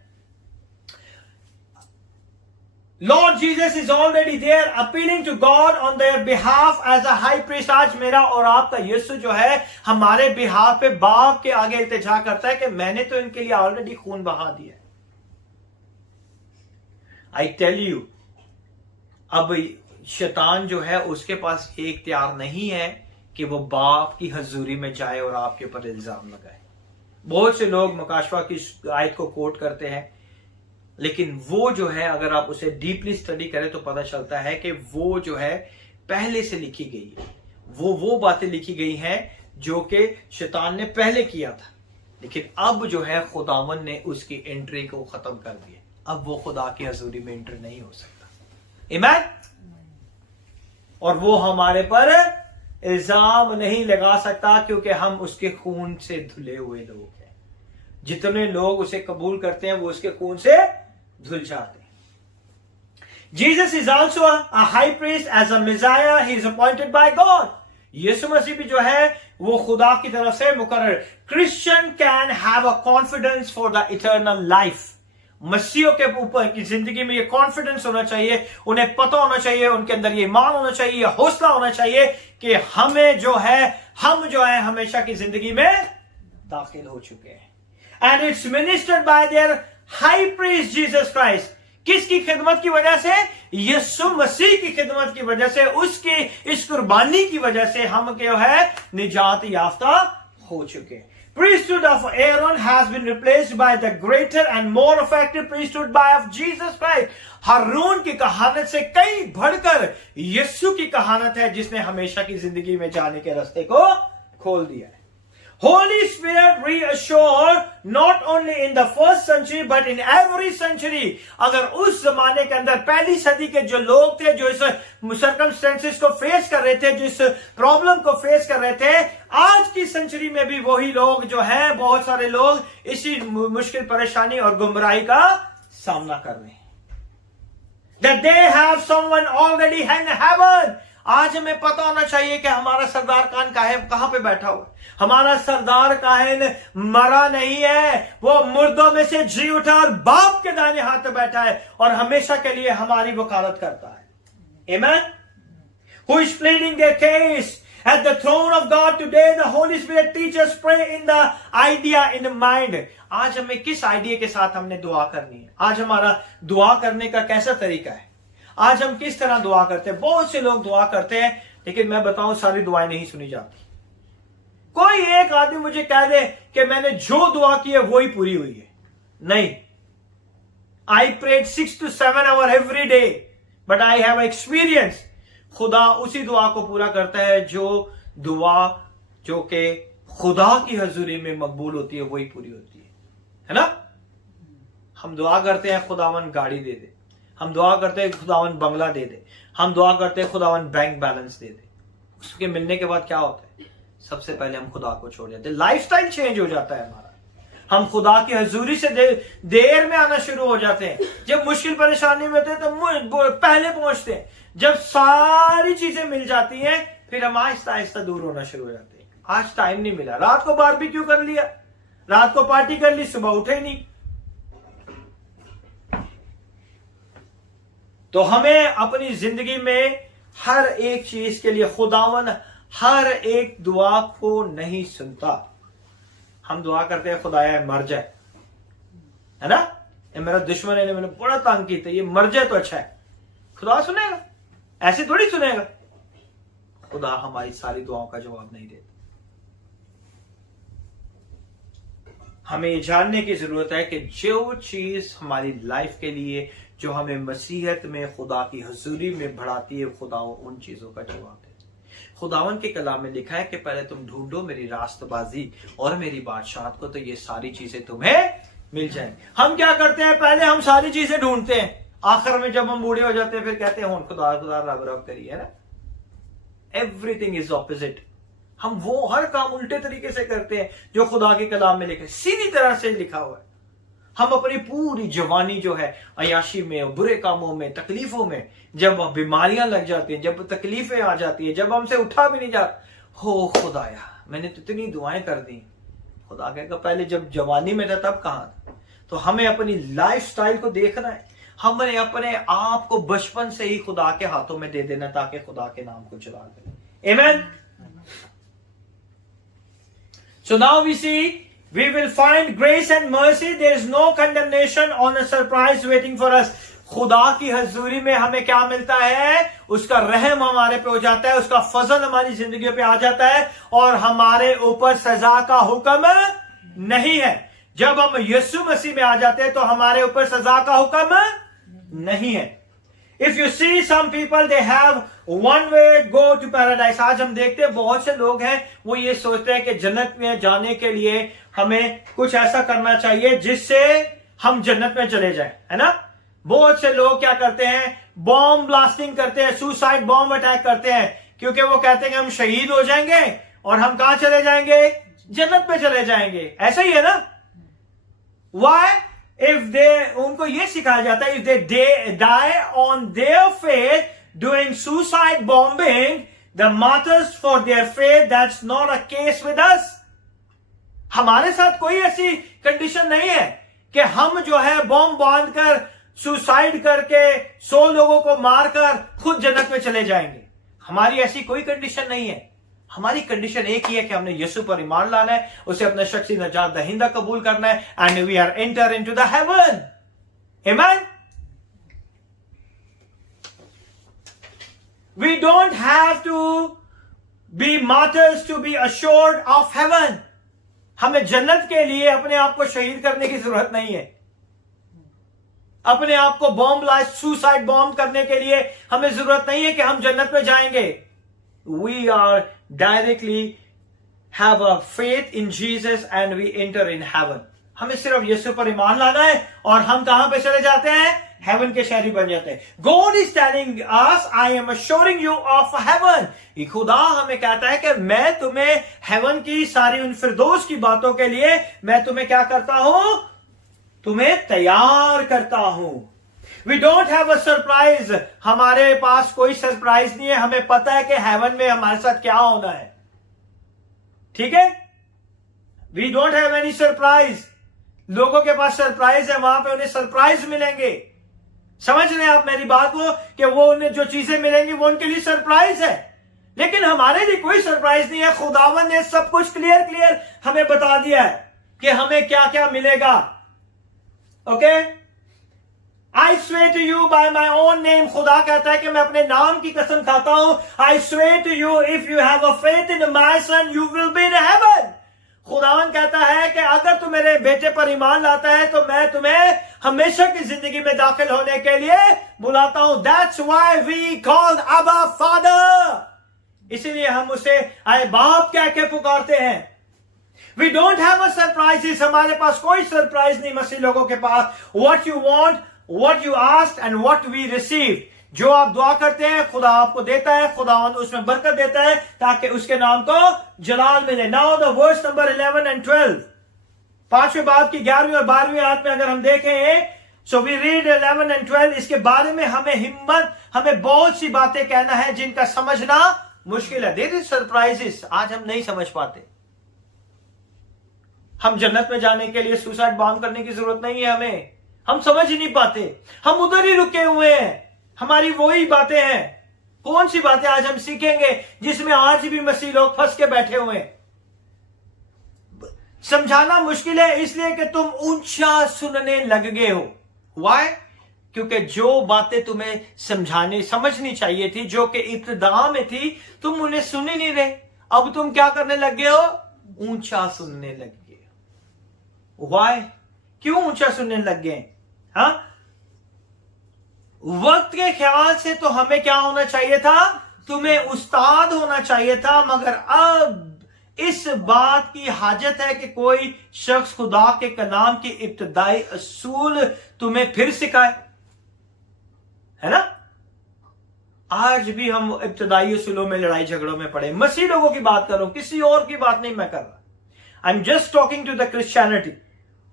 Lord Jesus is already there appealing to God on their behalf as a high priest. आज मेरा और आपका यीशु जो है हमारे बिहाफ पे बाप के आगे इल्तिजा करता है कि मैंने तो इनके लिए ऑलरेडी खून बहा दिया। I tell you, अब शैतान जो है उसके पास एक इख्तियार नहीं है कि वो बाप की हजूरी में जाए और आपके ऊपर इल्जाम लगाए। बहुत से लोग मुकाशवा की आयत को कोट करते हैं, लेकिन वो जो है अगर आप उसे डीपली स्टडी करें तो पता चलता है कि वो जो है पहले से लिखी गई है। वो बातें लिखी गई हैं जो कि शैतान ने पहले किया था, लेकिन अब जो है खुदावन ने उसकी एंट्री को खत्म कर दिया। अब वो खुदा की हजूरी में एंटर नहीं हो सकता। आमीन। और वो हमारे पर इल्जाम नहीं लगा सकता क्योंकि हम उसके खून से धुले हुए लोग हैं। जितने लोग उसे कबूल करते हैं वो उसके खून से धुल जाते हैं। Jesus is also a high priest as a Messiah. He is appointed by God. यीशु मसीह भी जो है वो खुदा की तरफ से मुकर्रर। Christian can have a confidence for the eternal life. मसीहों के ऊपर की जिंदगी में ये कॉन्फिडेंस होना चाहिए, उन्हें पता होना चाहिए, उनके अंदर ये ईमान होना चाहिए, ये हौसला होना चाहिए कि हम जो है हमेशा की जिंदगी में दाखिल हो चुके हैं। And it's ministered by their high priest Jesus Christ. किसकी खिदमत की वजह से? यीशु मसीह की खिदमत की वजह से, उसकी इस कुर्बानी की वजह से हम जो है निजात याफ्ता हो चुके हैं। Priesthood of Aaron has been replaced by the greater and more effective priesthood of Jesus Christ. हारून की कहानत से कई बढ़कर यीशु की कहानत है जिसने हमेशा की जिंदगी में जाने के रास्ते को खोल दिया है। Holy Spirit reassure not only in the first century but in every century. अगर उस जमाने के अंदर पहली सदी के जो लोग थे, जो इस सर्कमस्टेंसेस को फेस कर रहे थे, जो इस प्रॉब्लम को फेस कर रहे थे, आज की सेंचुरी में भी वही लोग जो हैं, बहुत सारे लोग इसी मुश्किल परेशानी और गुमराही का सामना कर रहे हैं. That they have someone already in heaven. आज हमें पता होना चाहिए कि हमारा सरदार कहां पे बैठा हुआ है. हमारा सरदार काहिन मरा नहीं है, वो मुर्दों में से जी उठा और बाप के दाहिने हाथ पे बैठा है और हमेशा के लिए हमारी वकालत करता है. Amen. Who is pleading their case at the throne of God today? The Holy Spirit teaches pray in the idea in the mind. आज हमें किस आइडिया के साथ हमने दुआ करनी है? आज हमारा दुआ करने का कैसा तरीका है? आज हम किस तरह दुआ करते हैं? बहुत से लोग दुआ करते हैं, लेकिन मैं बताऊं सारी दुआएं नहीं सुनी जाती. कोई एक आदमी मुझे कह दे कि मैंने जो दुआ की है वो ही पूरी हुई है. नहीं. I prayed 6 to 7 hours every day, but I have experience. खुदा उसी दुआ को पूरा करता है जो दुआ जो कि खुदा की हजूरी में मकबूल होती है वही पूरी होती है ना. हम दुआ करते हैं खुदावन गाड़ी दे दे, हम दुआ करते हैं खुदावन बंगला दे दे, हम दुआ करते हैं खुदावन बैंक बैलेंस दे दे. उसके मिलने के बाद क्या होता है? सबसे पहले हम खुदा को छोड़ देते हैं. लाइफस्टाइल चेंज हो जाता है हमारा. हम खुदा की हजूरी से देर में आना शुरू हो जाते हैं. जब मुश्किल परेशानी में होते हैं तो पहले पहुंचते हैं. जब सारी चीजें मिल जाती हैं फिर हम आहिस्ता आहिस्ता दूर होना शुरू हो जाते हैं. आज टाइम नहीं मिला, रात को बारबेक्यू कर लिया, रात को पार्टी कर ली, सुबह उठे नहीं. तो हमें अपनी जिंदगी में हर एक चीज के लिए खुदावन हर एक दुआ को नहीं सुनता. हम दुआ करते हैं खुदाया मर जाए, है ना. ये मेरा दुश्मन है, मैंने बड़ा तंग किया, ये मर जाए तो अच्छा है. खुदा सुनेगा? ऐसे थोड़ी सुनेगा. खुदा हमारी सारी दुआओं का जवाब नहीं देता. हमें ये जानने की जरूरत है कि जो चीज हमारी लाइफ के लिए जो हमें मसीहत में खुदा की हजूरी में बढ़ाती है, खुदा उन चीजों का जवाब देता है. खुदावन के कलाम में लिखा है कि पहले तुम ढूंढो मेरी रास्तबाजी और मेरी बादशाहत को, तो ये सारी चीजें तुम्हें मिल जाए. हम क्या करते हैं? पहले हम सारी चीजें ढूंढते हैं, आखिर में जब हम बूढ़े हो जाते हैं फिर कहते हैं खुदा खुदा रब रब करिए, है ना. Everything is opposite. हम वो हर काम उल्टे तरीके से करते हैं जो खुदा के कलाम में लिखा है, सीधी तरह से लिखा हुआ है. हम अपनी पूरी जवानी जो है अयाशी में, बुरे कामों में, तकलीफों में, जब बीमारियां लग जाती हैं, जब तकलीफें आ जाती है, जब हमसे उठा भी नहीं जाता, हो खुदाया मैंने तो इतनी दुआएं कर दी. खुदा कहेगा पहले जब जवानी में था तब कहां था. तो हमें अपनी लाइफस्टाइल को देखना है. हमने अपने आप को बचपन से ही खुदा के हाथों में दे देना ताकि खुदा के नाम को चला करें. आमीन. So now we see we will find grace and mercy. There is no condemnation on a surprise waiting for us. खुदा की हजूरी में हमें क्या मिलता है? उसका रहम हमारे पे हो जाता है, उसका फजल हमारी जिंदगी पे आ जाता है और हमारे ऊपर सजा का हुक्म नहीं है. जब हम यीशु मसीह में आ जाते हैं तो हमारे ऊपर सजा का हुक्म नहीं है. If you see some people they have one way go to paradise. आज हम देखते हैं बहुत से लोग हैं वो ये सोचते हैं कि जन्नत में जाने के लिए हमें कुछ ऐसा करना चाहिए जिससे हम जन्नत में चले जाएं, है ना. बहुत से लोग क्या करते हैं? बॉम्ब ब्लास्टिंग करते हैं, सुसाइड बॉम्ब अटैक करते हैं, क्योंकि वो कहते हैं कि हम शहीद हो जाएंगे और हम कहां चले जाएंगे? जन्नत में चले जाएंगे. ऐसा ही है ना. Why? If they, उनको ये सिखाया जाता है, if they die on their faith doing suicide bombing, the martyrs for their faith, that's not a case with us. हमारे साथ कोई ऐसी कंडीशन नहीं है कि हम जो है बॉम्ब बांधकर सुसाइड करके 100 लोगों को मारकर खुद जन्नत में चले जाएंगे. हमारी ऐसी कोई कंडीशन नहीं है. हमारी कंडीशन एक ही है कि हमने यीशु पर ईमान लाना है, उसे अपना शख्सी नजात दहिंदा कबूल करना है, and we are enter into the heaven. आमीन. We don't have to be martyrs to be assured of heaven. हमें जन्नत के लिए अपने आप को शहीद करने की जरूरत नहीं है. अपने आप को बॉम्ब ब्लास्ट सुसाइड बॉम्ब करने के लिए हमें जरूरत नहीं है कि हम जन्नत में जाएंगे. We are directly have a faith in Jesus and we enter in heaven. हमें सिर्फ यीशु पर ईमान लाना है और हम कहां पे चले जाते हैं? हेवन के शहरी बन जाते हैं। God is telling us, I am assuring you of heaven. ये खुदा हमें कहता है कि मैं तुम्हें हेवन की सारी उन फिरदौस की बातों के लिए मैं तुम्हें क्या करता हूं? तुम्हें तैयार करता हूं। We don't have a surprise. हमारे पास कोई सरप्राइज नहीं है। हमें पता है कि हेवन में हमारे साथ क्या होना है। ठीक है? We don't have any surprise. लोगों के पास सरप्राइज है, वहां पे उन्हें सरप्राइज मिलेंगे। समझ रहे हैं आप मेरी बात को कि वो उन्हें जो चीजें मिलेंगी वो उनके लिए सरप्राइज है, लेकिन हमारे लिए कोई सरप्राइज नहीं है। खुदावन ने सब कुछ क्लियर हमें बता दिया है कि हमें क्या क्या मिलेगा। Okay, I swear to you by my own name. खुदा कहता है कि मैं अपने नाम की कसम खाता हूं। I swear to you if you have a faith in my son you will be in heaven. खुदावन कहता है कि अगर तू मेरे बेटे पर ईमान लाता है तो मैं तुम्हें हमेशा की जिंदगी में दाखिल होने के लिए बुलाता हूं। That's why we called abba father. इसीलिए हम उसे आए बाप कह के पुकारते हैं। We don't have a surprises. हमारे पास कोई सरप्राइज नहीं मसीह लोगों के पास। What you want, what you asked and what we receive. जो आप दुआ करते हैं खुदा आपको देता है, खुदावंद उसमें बरकत देता है ताकि उसके नाम को जलाल मिले। Now the verse number 11 and 12, 5वें बाब की 11वीं और 12वीं आयत में अगर हम देखें, सो वी रीड 11 and 12, इसके बारे में हमें बहुत सी बातें कहना है जिनका समझना मुश्किल है। देयर इज सरप्राइजेस आज हम नहीं समझ पाते। हम जन्नत में जाने के लिए सुसाइड बॉम्ब करने की जरूरत नहीं है हमें। हम समझ ही नहीं पाते, हम उधर ही रुके हुए हैं। हमारी वही बातें हैं। कौन सी बातें आज हम सीखेंगे जिसमें आज भी मसीह लोग फंस के बैठे हुए हैं। समझाना मुश्किल है इसलिए कि तुम ऊंचा सुनने लग गए हो। व्हाई? क्योंकि जो बातें तुम्हें समझनी चाहिए थी, जो कि इब्तिदा में थी, तुम उन्हें सुन ही नहीं रहे। अब तुम क्या करने लग गए हो? ऊंचा सुनने लग गए। व्हाई? क्यों ऊंचा सुनने लग गए? हाँ, वक्त के ख्याल से तो हमें क्या होना चाहिए था? तुम्हें उस्ताद होना चाहिए था, मगर अब इस बात की हाजत है कि कोई शख्स खुदा के कलाम की इब्तिदाई असूल तुम्हें फिर सिखाए, है ना? आज भी हम इब्तिदाई असूलों में लड़ाई झगड़ों में पड़े। मसीह लोगों की बात करो, किसी और की बात नहीं मैं कर रहा। I am just talking to the Christianity.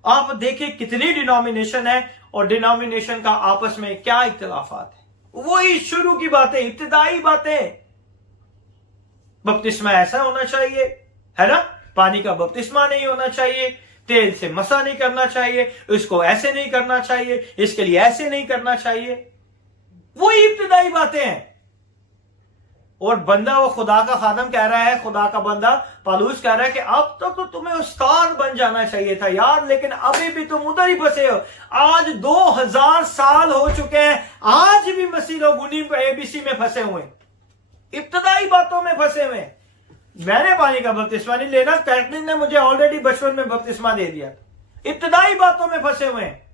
आप देखिए कितनी डिनोमिनेशन है और डिनोमिनेशन का आपस में क्या इख्तिलाफात है। वही शुरू की बातें, इब्तिदाई बातें। बपतिस्मा ऐसा होना चाहिए, है ना? पानी का बपतिस्मा नहीं होना चाहिए, तेल से मसा नहीं करना चाहिए, इसको ऐसे नहीं करना चाहिए, इसके लिए ऐसे नहीं करना चाहिए। वही इब्तिदाई बातें हैं। और बंदा वो खुदा का खादम कह रहा है, खुदा का बंदा पौलुस कह रहा है कि अब तो तुम्हें उस्ताद बन जाना चाहिए था यार, लेकिन अभी भी तुम उधर ही फंसे हो। आज 2000 साल हो चुके हैं, आज भी मसीह लोग उन्हीं एबीसी में फंसे हुए, इब्तिदाई बातों में फंसे हुए। मैंने पानी का बपतिस्मा नहीं लेना, कैथरीन ने मुझे ऑलरेडी बचपन में बपतिस्मा दे दिया। इब्तिदाई बातों में फंसे हुए हैं,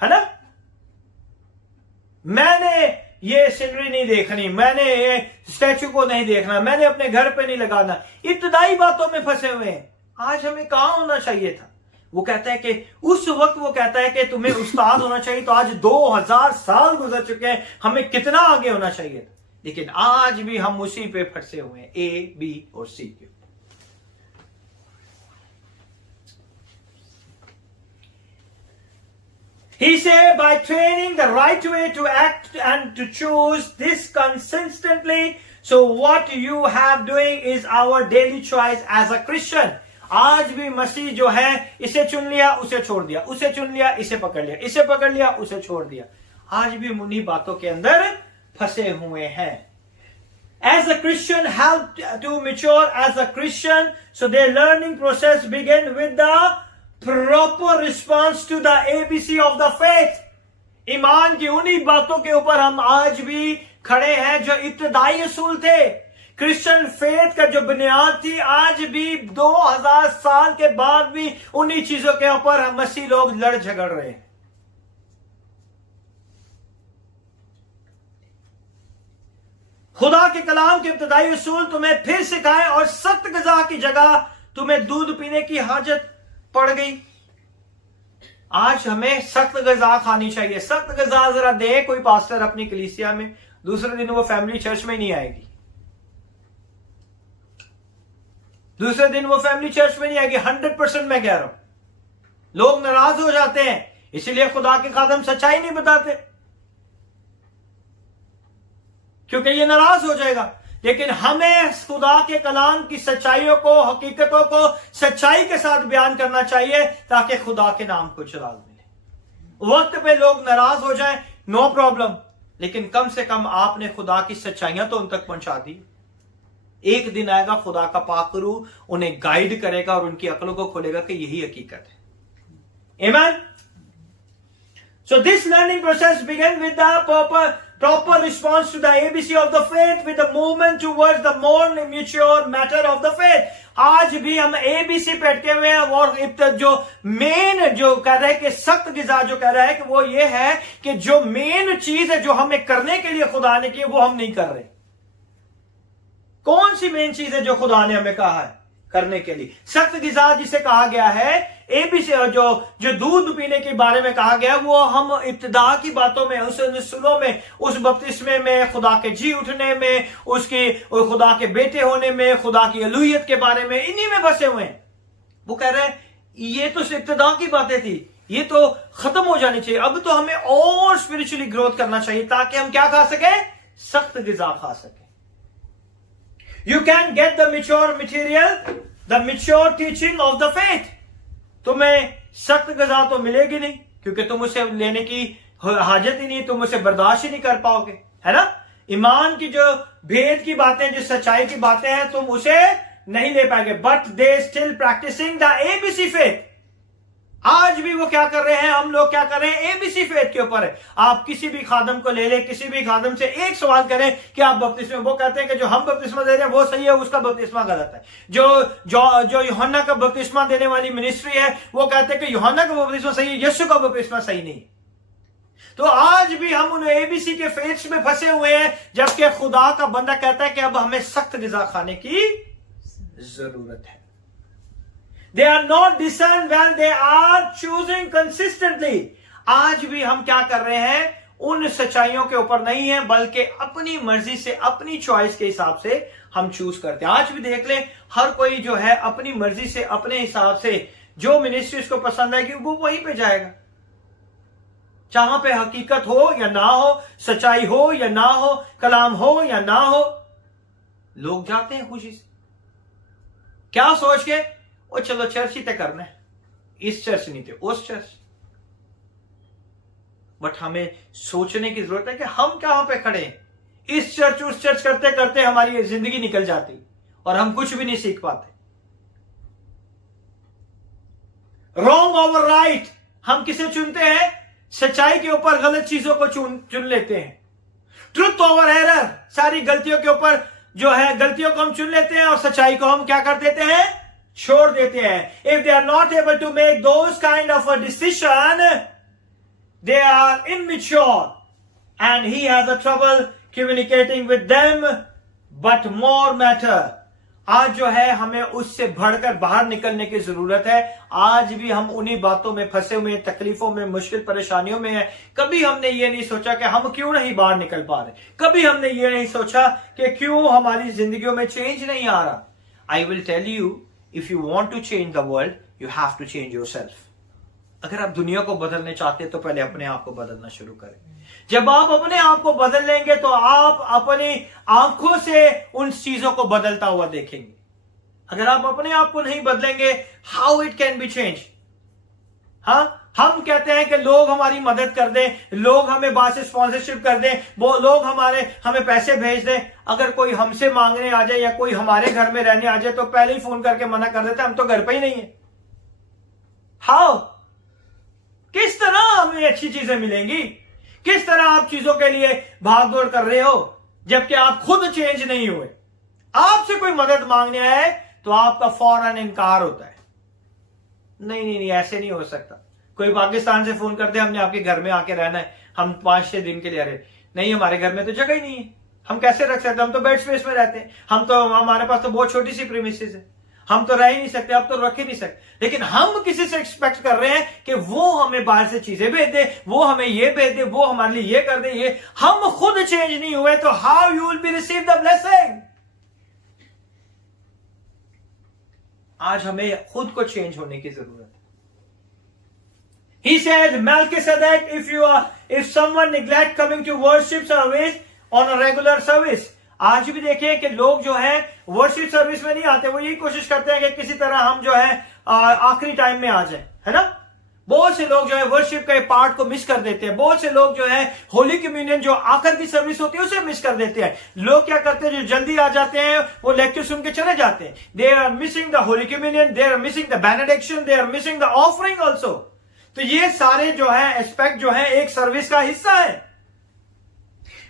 है ना? मैंने ये सीनरी नहीं देखनी, मैंने ये स्टैचू को नहीं देखना, मैंने अपने घर पे नहीं लगाना, इब्तिदाई बातों में फंसे हुए हैं। आज हमें कहां होना चाहिए था? वो कहता है कि उस वक्त वो कहता है कि तुम्हें उस्ताद होना चाहिए, तो आज 2000 साल गुजर चुके हैं, हमें कितना आगे होना चाहिए था। लेकिन आज भी हम उसी पे फंसे हुए हैं, ए, बी और सी के। He said, by training the right way to act and to choose this consistently. So what you have doing is our daily choice as a Christian. आज भी मसीह जो है, इसे चुन लिया, उसे छोड़ दिया, उसे चुन लिया, इसे पकड़ लिया, इसे पकड़ लिया, उसे छोड़ दिया। आज भी उन्हीं बातों के अंदर फंसे हुए हैं। As a Christian, how to mature as a Christian? So their learning process begin with the proper response to the ABC of the faith. ईमान की उन्हीं बातों के ऊपर हम आज भी खड़े हैं जो इब्तिदाई असूल थे। क्रिश्चियन फेथ का जो बुनियाद थी, आज भी 2000 साल के बाद भी उन्हीं चीजों के ऊपर हम मसीह लोग लड़ झगड़ रहे हैं। खुदा के कलाम के इब्तदाई उसूल तुम्हें फिर सिखाए और सख्त ग़िज़ा की जगह तुम्हें दूध पीने की हाजत पड़ गई। आज हमें सख्त ग़िज़ा खानी चाहिए। सख्त ग़िज़ा जरा दे कोई पास्टर अपनी कलीसिया में, दूसरे दिन वो फैमिली चर्च में नहीं आएगी, दूसरे दिन वो फैमिली चर्च में नहीं आएगी। 100% मैं कह रहा हूं। लोग नाराज हो जाते हैं, इसीलिए खुदा के खादम सच्चाई नहीं बताते, क्योंकि ये नाराज हो जाएगा। लेकिन हमें खुदा के कलाम की सच्चाइयों को, हकीकतों को सच्चाई के साथ बयान करना चाहिए ताकि खुदा के नाम को जलाल मिले। वक्त पे लोग नाराज हो जाएं, नो प्रॉब्लम, लेकिन कम से कम आपने खुदा की सच्चाइयां तो उन तक पहुंचा दी। एक दिन आएगा खुदा का पाकरू उन्हें गाइड करेगा और उनकी अक्लों को खोलेगा कि यही हकीकत है। Amen? So this learning process began with the proper response to the ABC of the faith, with the movement towards the more mature matter of the faith. आज भी हम ABC पे अटके हुए हैं और जो मेन जो कह रहे हैं कि सख्त ग़िज़ा जो कह रहा है कि वो ये है कि जो मेन चीज है जो हमें करने के लिए खुदा ने की वो हम नहीं कर रहे। कौन सी मेन चीज है जो खुदा ने हमें कहा है करने के लिए? सख्त ग़िज़ा जिसे कहा गया है, एबीसी जो दूध पीने के बारे में कहा गया, वो हम इब्तिदा की बातों में, उस नस्लों में, उस बपतिस्मे में, खुदा के जी उठने में, उसके खुदा के बेटे होने में, खुदा की अलूहियत के बारे में, इन्हीं में बसे हुए हैं। वो कह रहे हैं ये तो इब्तिदा की बातें थी, ये तो खत्म हो जानी चाहिए, अब तो हमें और स्पिरिचुअली ग्रोथ करना चाहिए ताकि हम क्या खा सके? सख्त ग़िज़ा खा सके। You can get the mature material, the mature teaching of the faith. तुम्हें सख्त ग़िज़ा तो मिलेगी नहीं, क्योंकि तुम उसे लेने की हाजत ही नहीं, तुम उसे बर्दाश्त ही नहीं कर पाओगे, है ना? ईमान की जो भेद की बातें, जो सच्चाई की बातें हैं, तुम उसे नहीं ले पाएंगे। But they still practicing the ABC faith. आज भी वो क्या कर रहे हैं, हम लोग क्या कर रहे हैं? एबीसी फेथ के यूपर है। आप किसी भी खादम को ले ले, किसी भी खादम से एक सवाल करें कि आप बपतिस्मा, वो कहते हैं कि जो हम बपतिस्मा दे रहे हैं वो सही है, उसका बपतिस्मा गलत है। जो यूहन्ना का बपतिस्मा देने वाली मिनिस्ट्री है, वो कहते हैं कि यूहन्ना का बपतिस्मा सही है, यीशु का बपतिस्मा सही नहीं। तो आज भी हम उन एबीसी के फेथ्स में फंसे हुए हैं, जबकि खुदा का बंदा कहता है कि अब हमें सख्त ग़िज़ा खाने की जरूरत है। They are not discerned when they are choosing consistently. आज भी हम क्या कर रहे हैं? उन सच्चाइयों के ऊपर नहीं है, बल्कि अपनी मर्जी से, अपनी चॉइस के हिसाब से हम चूज करते हैं। आज भी देख लें, हर कोई जो है अपनी मर्जी से, अपने हिसाब से जो मिनिस्ट्री उसको पसंद है कि वो वहीं पे जाएगा, जहां पे हकीकत हो या ना हो, सच्चाई हो या ना हो, कलाम हो या ना हो, लोग जाते हैं खुशी से। क्या सोच के? और चलो चर्च ही तय करना है, इस चर्च नहीं थे उस चर्च। बट हमें सोचने की जरूरत है कि हम कहां पे खड़े हैं। इस चर्च उस चर्च करते करते हमारी जिंदगी निकल जाती और हम कुछ भी नहीं सीख पाते। रॉन्ग ओवर राइट, हम किसे चुनते हैं? सच्चाई के ऊपर गलत चीजों को चुन लेते हैं। ट्रुथ ओवर एरर, सारी गलतियों के ऊपर जो है गलतियों को हम चुन लेते हैं और सच्चाई को हम क्या कर देते हैं? छोड़ देते हैं। If they are not able to make those kind of a decision, they are immature and he has a trouble communicating with them, but more matter. आज जो है हमें उससे बढ़कर बाहर निकलने की जरूरत है। आज भी हम उन्हीं बातों में फंसे हुए, तकलीफों में, मुश्किल परेशानियों में हैं। कभी हमने ये नहीं सोचा कि हम क्यों नहीं बाहर निकल पा रहे, कभी हमने ये नहीं सोचा कि क्यों हमारी जिंदगियों में चेंज नहीं आ रहा। I will tell you, if you want to change the world, you have to change yourself. अगर आप दुनिया को बदलने चाहते हैं तो पहले अपने आप को बदलना शुरू करें। जब आप अपने आप को बदल लेंगे तो आप अपनी आंखों से उन चीजों को बदलता हुआ देखेंगे। अगर आप अपने आप को नहीं बदलेंगे, how it can be changed? हाँ, हम कहते हैं कि लोग हमारी मदद कर दें, लोग हमें बाहर से स्पॉन्सरशिप कर दें, वो लोग हमें पैसे भेज दें। अगर कोई हमसे मांगने आ जाए या कोई हमारे घर में रहने आ जाए तो पहले ही फोन करके मना कर देते हैं, हम तो घर पे ही नहीं है। हाउ, किस तरह हमें अच्छी चीजें मिलेंगी? किस तरह आप चीजों के लिए भाग दौड़ कर रहे हो जबकि आप खुद चेंज नहीं हुए? आपसे कोई मदद मांगने आए तो आपका फौरन इनकार होता है। नहीं, ऐसे नहीं हो सकता। कोई पाकिस्तान से फोन कर दे, हमने आपके घर में आके रहना है, हम 5-6 दिन के लिए। अरे नहीं, हमारे घर में तो जगह ही नहीं है। हम कैसे रख सकते हैं? हम तो बेड स्पेस में रहते हैं, हमारे पास तो बहुत छोटी सी प्रीमिसेस है, हम तो रह ही नहीं सकते, अब तो रख ही नहीं सकते। लेकिन हम किसी से एक्सपेक्ट कर रहे हैं कि वो हमें बाहर से चीजें भेज दे, वो हमें ये भेज दे, वो हमारे लिए ये कर दे। ये हम खुद चेंज नहीं हुए तो how you will B receive the blessing? आज हमें खुद को चेंज होने की जरूरत है। He said, Melchizedek, if someone neglect coming to worship service on a regular service, आज भी देखिए कि लोग जो है वर्शिप सर्विस में नहीं आते, वो यही कोशिश करते हैं कि किसी तरह हम जो है आखिरी टाइम में आ जाए, है ना। बहुत से लोग जो है वर्शिप के पार्ट को मिस कर देते हैं। बहुत से लोग जो है होली कम्युनियन जो आखिर की सर्विस होती है उसे मिस कर देते हैं। लोग क्या करते हैं, जो जल्दी आ जाते हैं वो लेक्चर सुन के चले जाते हैं। They are missing the holy communion, they are missing the benediction, they are missing the offering also. तो ये सारे जो है एस्पेक्ट जो है एक सर्विस का हिस्सा है।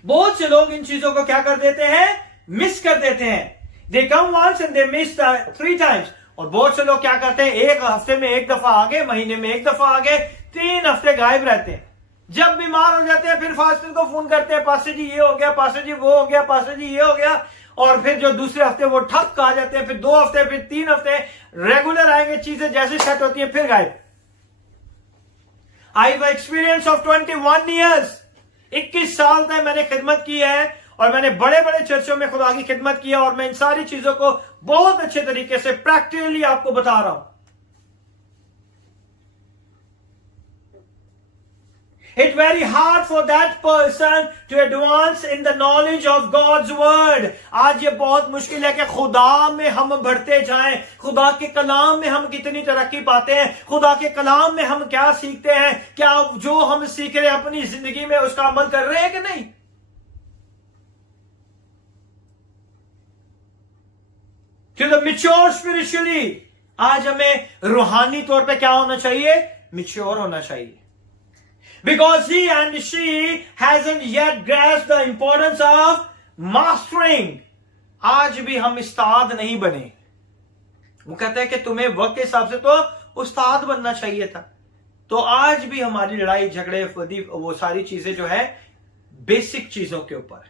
बहुत से लोग इन चीजों को क्या कर देते हैं, मिस कर देते हैं। They come once and they miss 3 times। और बहुत से लोग क्या करते हैं, एक हफ्ते में एक दफा आ गए, महीने में एक दफा आ गए, 3 हफ्ते गायब रहते हैं। जब बीमार हो जाते हैं फिर फास्टर को फोन करते हैं, पास्टर जी ये हो गया, पास्टर जी वो हो गया, पास्टर जी ये हो गया। और फिर जो दूसरे हफ्ते वो ठप आ जाते हैं, फिर 2 हफ्ते, फिर 3 हफ्ते रेगुलर आएंगे, चीजें जैसे सेट होती है फिर गायब। I have experience of 21 years, 21 साल तक मैंने खिदमत की है और मैंने बड़े बड़े चर्चों में खुदा की खिदमत की है और मैं इन सारी चीजों को बहुत अच्छे तरीके से प्रैक्टिकली आपको बता रहा हूं। It's very hard for that person to advance in the knowledge of God's word। आज ये बहुत मुश्किल है कि खुदा में हम बढ़ते जाएं, खुदा के कलाम में हम कितनी तरक्की पाते हैं, खुदा के कलाम में हम क्या सीखते हैं, क्या जो हम सीख रहे हैं अपनी जिंदगी में उसका अमल कर रहे हैं कि नहीं। To the mature spiritually, आज हमें रूहानी तौर पे क्या होना चाहिए, मिच्योर होना चाहिए। Because he and she hasn't yet grasped the importance of mastering। आज भी हम उस्ताद नहीं बने। वो कहते हैं कि तुम्हें वक्त के हिसाब से तो उस्ताद बनना चाहिए था। तो आज भी हमारी लड़ाई झगड़े वो सारी चीजें जो है बेसिक चीजों के ऊपर,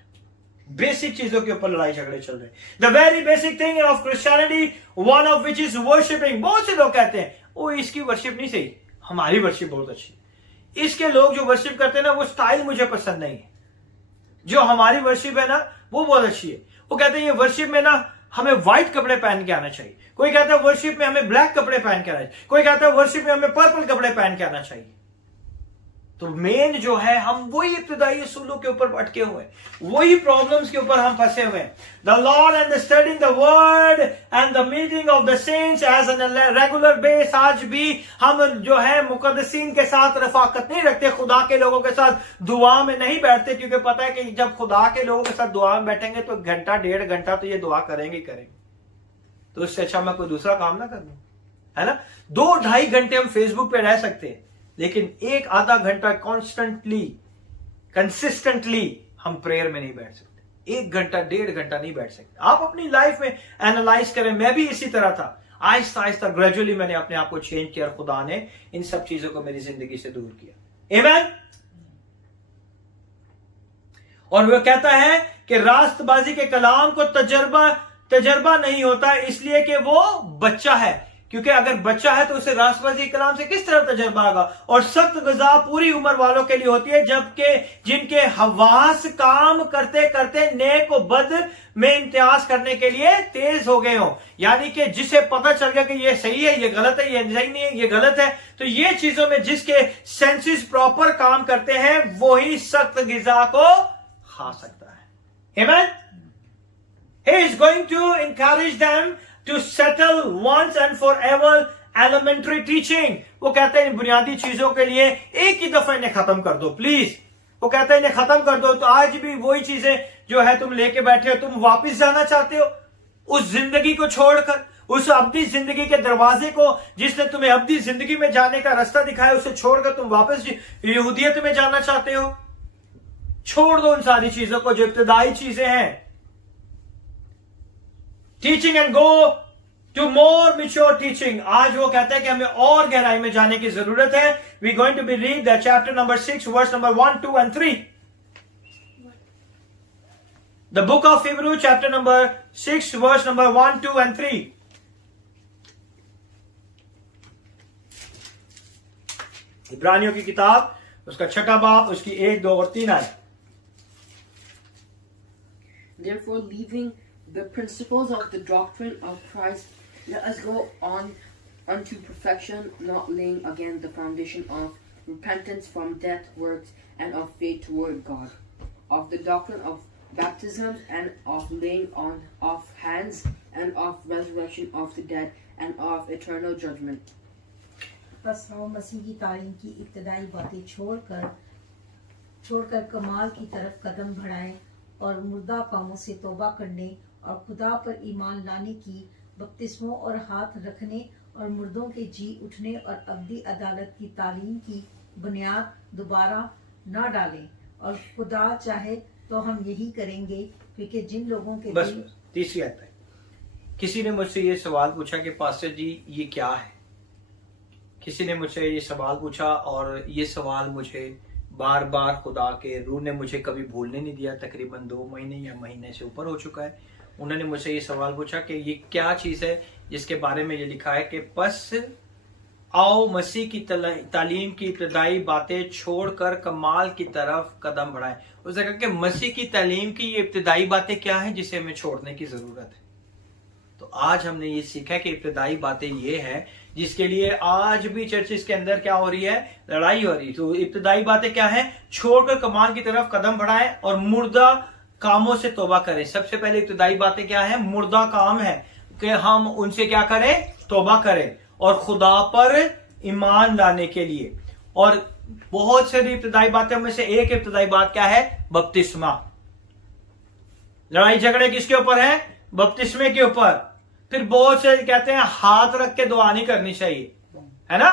बेसिक चीजों के ऊपर लड़ाई झगड़े चल रहे हैं। The very basic thing of Christianity, one of which is worshipping. बहुत से लोग कहते हैं वो इसकी वर्शिप नहीं सही, हमारी वर्शिप बहुत अच्छी। इसके लोग जो वर्शिप करते हैं ना वो स्टाइल मुझे पसंद नहीं है। जो हमारी वर्शिप है ना वो बहुत अच्छी है। वो कहते हैं ये वर्शिप में ना हमें व्हाइट कपड़े पहन के आना चाहिए, कोई कहता है वर्शिप में हमें ब्लैक कपड़े पहन के आना चाहिए, कोई कहता है वर्शिप में हमें पर्पल कपड़े पहन के आना चाहिए। तो मेन जो है हम वही इब्तिदाई उसूलों के ऊपर अटके हुए, वही प्रॉब्लम्स के ऊपर हम फंसे हुए हैं। The Lord and the studying the word and the meeting of the saints as an regular base. आज भी हम जो है मुकद्दसीन के साथ रफाकत नहीं रखते, खुदा के लोगों के साथ दुआ में नहीं बैठते, क्योंकि पता है कि जब खुदा के लोगों के साथ दुआ में बैठेंगे तो घंटा 1.5 घंटा तो ये दुआ करेंगे ही करेंगे। तो इससे अच्छा मैं कोई दूसरा काम ना कर दूं, है ना। 2-2.5 घंटे हम फेसबुक पे रह सकते हैं, लेकिन 1-आधा घंटा कॉन्स्टेंटली कंसिस्टेंटली हम प्रेयर में नहीं बैठ सकते। 1 घंटा 1.5 घंटा नहीं बैठ सकते। आप अपनी लाइफ में एनालाइज करें, मैं भी इसी तरह था। आहिस्ता आहिस्ता ग्रेजुअली मैंने अपने आप को चेंज किया और खुदा ने इन सब चीजों को मेरी जिंदगी से दूर किया। आमीन। और वो कहता है कि रास्तबाजी के कलाम को तजर्बा नहीं होता, इसलिए कि वो बच्चा है। क्योंकि अगर बच्चा है तो उसे रास्तबाजी कलाम से किस तरह तजर्बा होगा। और सख्त ग़ज़ा पूरी उम्र वालों के लिए होती है, जबकि जिनके हवास काम करते करते नेक और बद में इम्तियाज करने के लिए तेज हो गए हो। यानी कि जिसे पता चल गया कि ये सही है, ये गलत है, ये सही नहीं है, ये गलत है, तो ये चीजों में जिसके सेंसेस प्रॉपर काम करते हैं वही सख्त ग़ज़ा को खा सकता है। आमीन। He is going to encourage them to settle once and forever elementary teaching। वो कहते हैं बुनियादी चीजों के लिए एक ही दफा इन्हें खत्म कर दो प्लीज। वो कहते हैं इन्हें खत्म कर दो। तो आज भी वही चीजें जो है तुम लेके बैठे हो, तुम वापस जाना चाहते हो उस जिंदगी को छोड़कर, उस अब्दी जिंदगी के दरवाजे को जिसने तुम्हें अब्दी जिंदगी में जाने का रास्ता दिखाया, उसे छोड़कर तुम वापस यहूदियत में जाना चाहते हो। छोड़ दो उन सारी चीजों को जो इब्तिदाई चीजें हैं। Teaching and go to more mature teaching. आज वो कहता है कि हमें और गहराई में जाने की जरूरत है। We going to be read the chapter number 6 verse number 1, 2 and 3। The book of Hebrews, chapter number 6, verse number 1, 2 and 3. इब्रानियों की किताब, उसका छठा बाब, उसकी 1, 2 और 3 आयत. Therefore, leaving the principles of the doctrine of Christ, let us go on unto perfection, not laying again the foundation of repentance from death works and of faith toward God, of the doctrine of baptism and of laying on of hands and of resurrection of the dead and of eternal judgment. बस आओ मसीह की तालीम की इब्तदाई बातें छोड़कर कमाल की तरफ कदम बढ़ाएं और मुर्दा कामों से तौबा करने और खुदा पर ईमान लाने की, बपतिस्मों और हाथ रखने और मुर्दों के जी उठने और अब्दी अदालत की तालीम की बुनियाद दोबारा न डालें. और खुदा चाहे तो हम यही करेंगे, क्योंकि जिन लोगों के बस दिल तीसरी आयत है. किसी ने मुझसे ये सवाल पूछा कि पास्टर जी ये क्या है. किसी ने मुझसे ये सवाल पूछा और ये सवाल मुझे बार बार खुदा के रूह ने मुझे कभी भूलने नहीं दिया. तकरीबन 2 महीने या महीने से ऊपर हो चुका है. उन्होंने मुझसे ये सवाल पूछा कि ये क्या चीज है जिसके बारे में ये लिखा है कि बस आओ मसीह की तालीम की इब्तदाई बातें छोड़कर कमाल की तरफ कदम बढ़ाएं. उसने कहा कि मसीह की तालीम की ये इब्तदाई बातें क्या हैं जिसे हमें छोड़ने की जरूरत है. तो आज हमने ये सीखा कि इब्तदाई बातें ये हैं जिसके लिए आज भी चर्चिस के अंदर क्या हो रही है, लड़ाई हो रही है. तो इब्तदाई बातें क्या है, छोड़कर कमाल की तरफ कदम बढ़ाएं और मुर्दा कामों से तौबा करें. सबसे पहले इब्तदाई बातें क्या है, मुर्दा काम है कि हम उनसे क्या करें, तौबा करें और खुदा पर ईमान लाने के लिए. और बहुत सारी इब्तदाई बातें में से एक इब्तदाई बात क्या है, बपतिस्मा. लड़ाई झगड़े किसके ऊपर है, बपतिस्मे के ऊपर. फिर बहुत से कहते हैं हाथ रख के दुआ नहीं करनी चाहिए, है ना.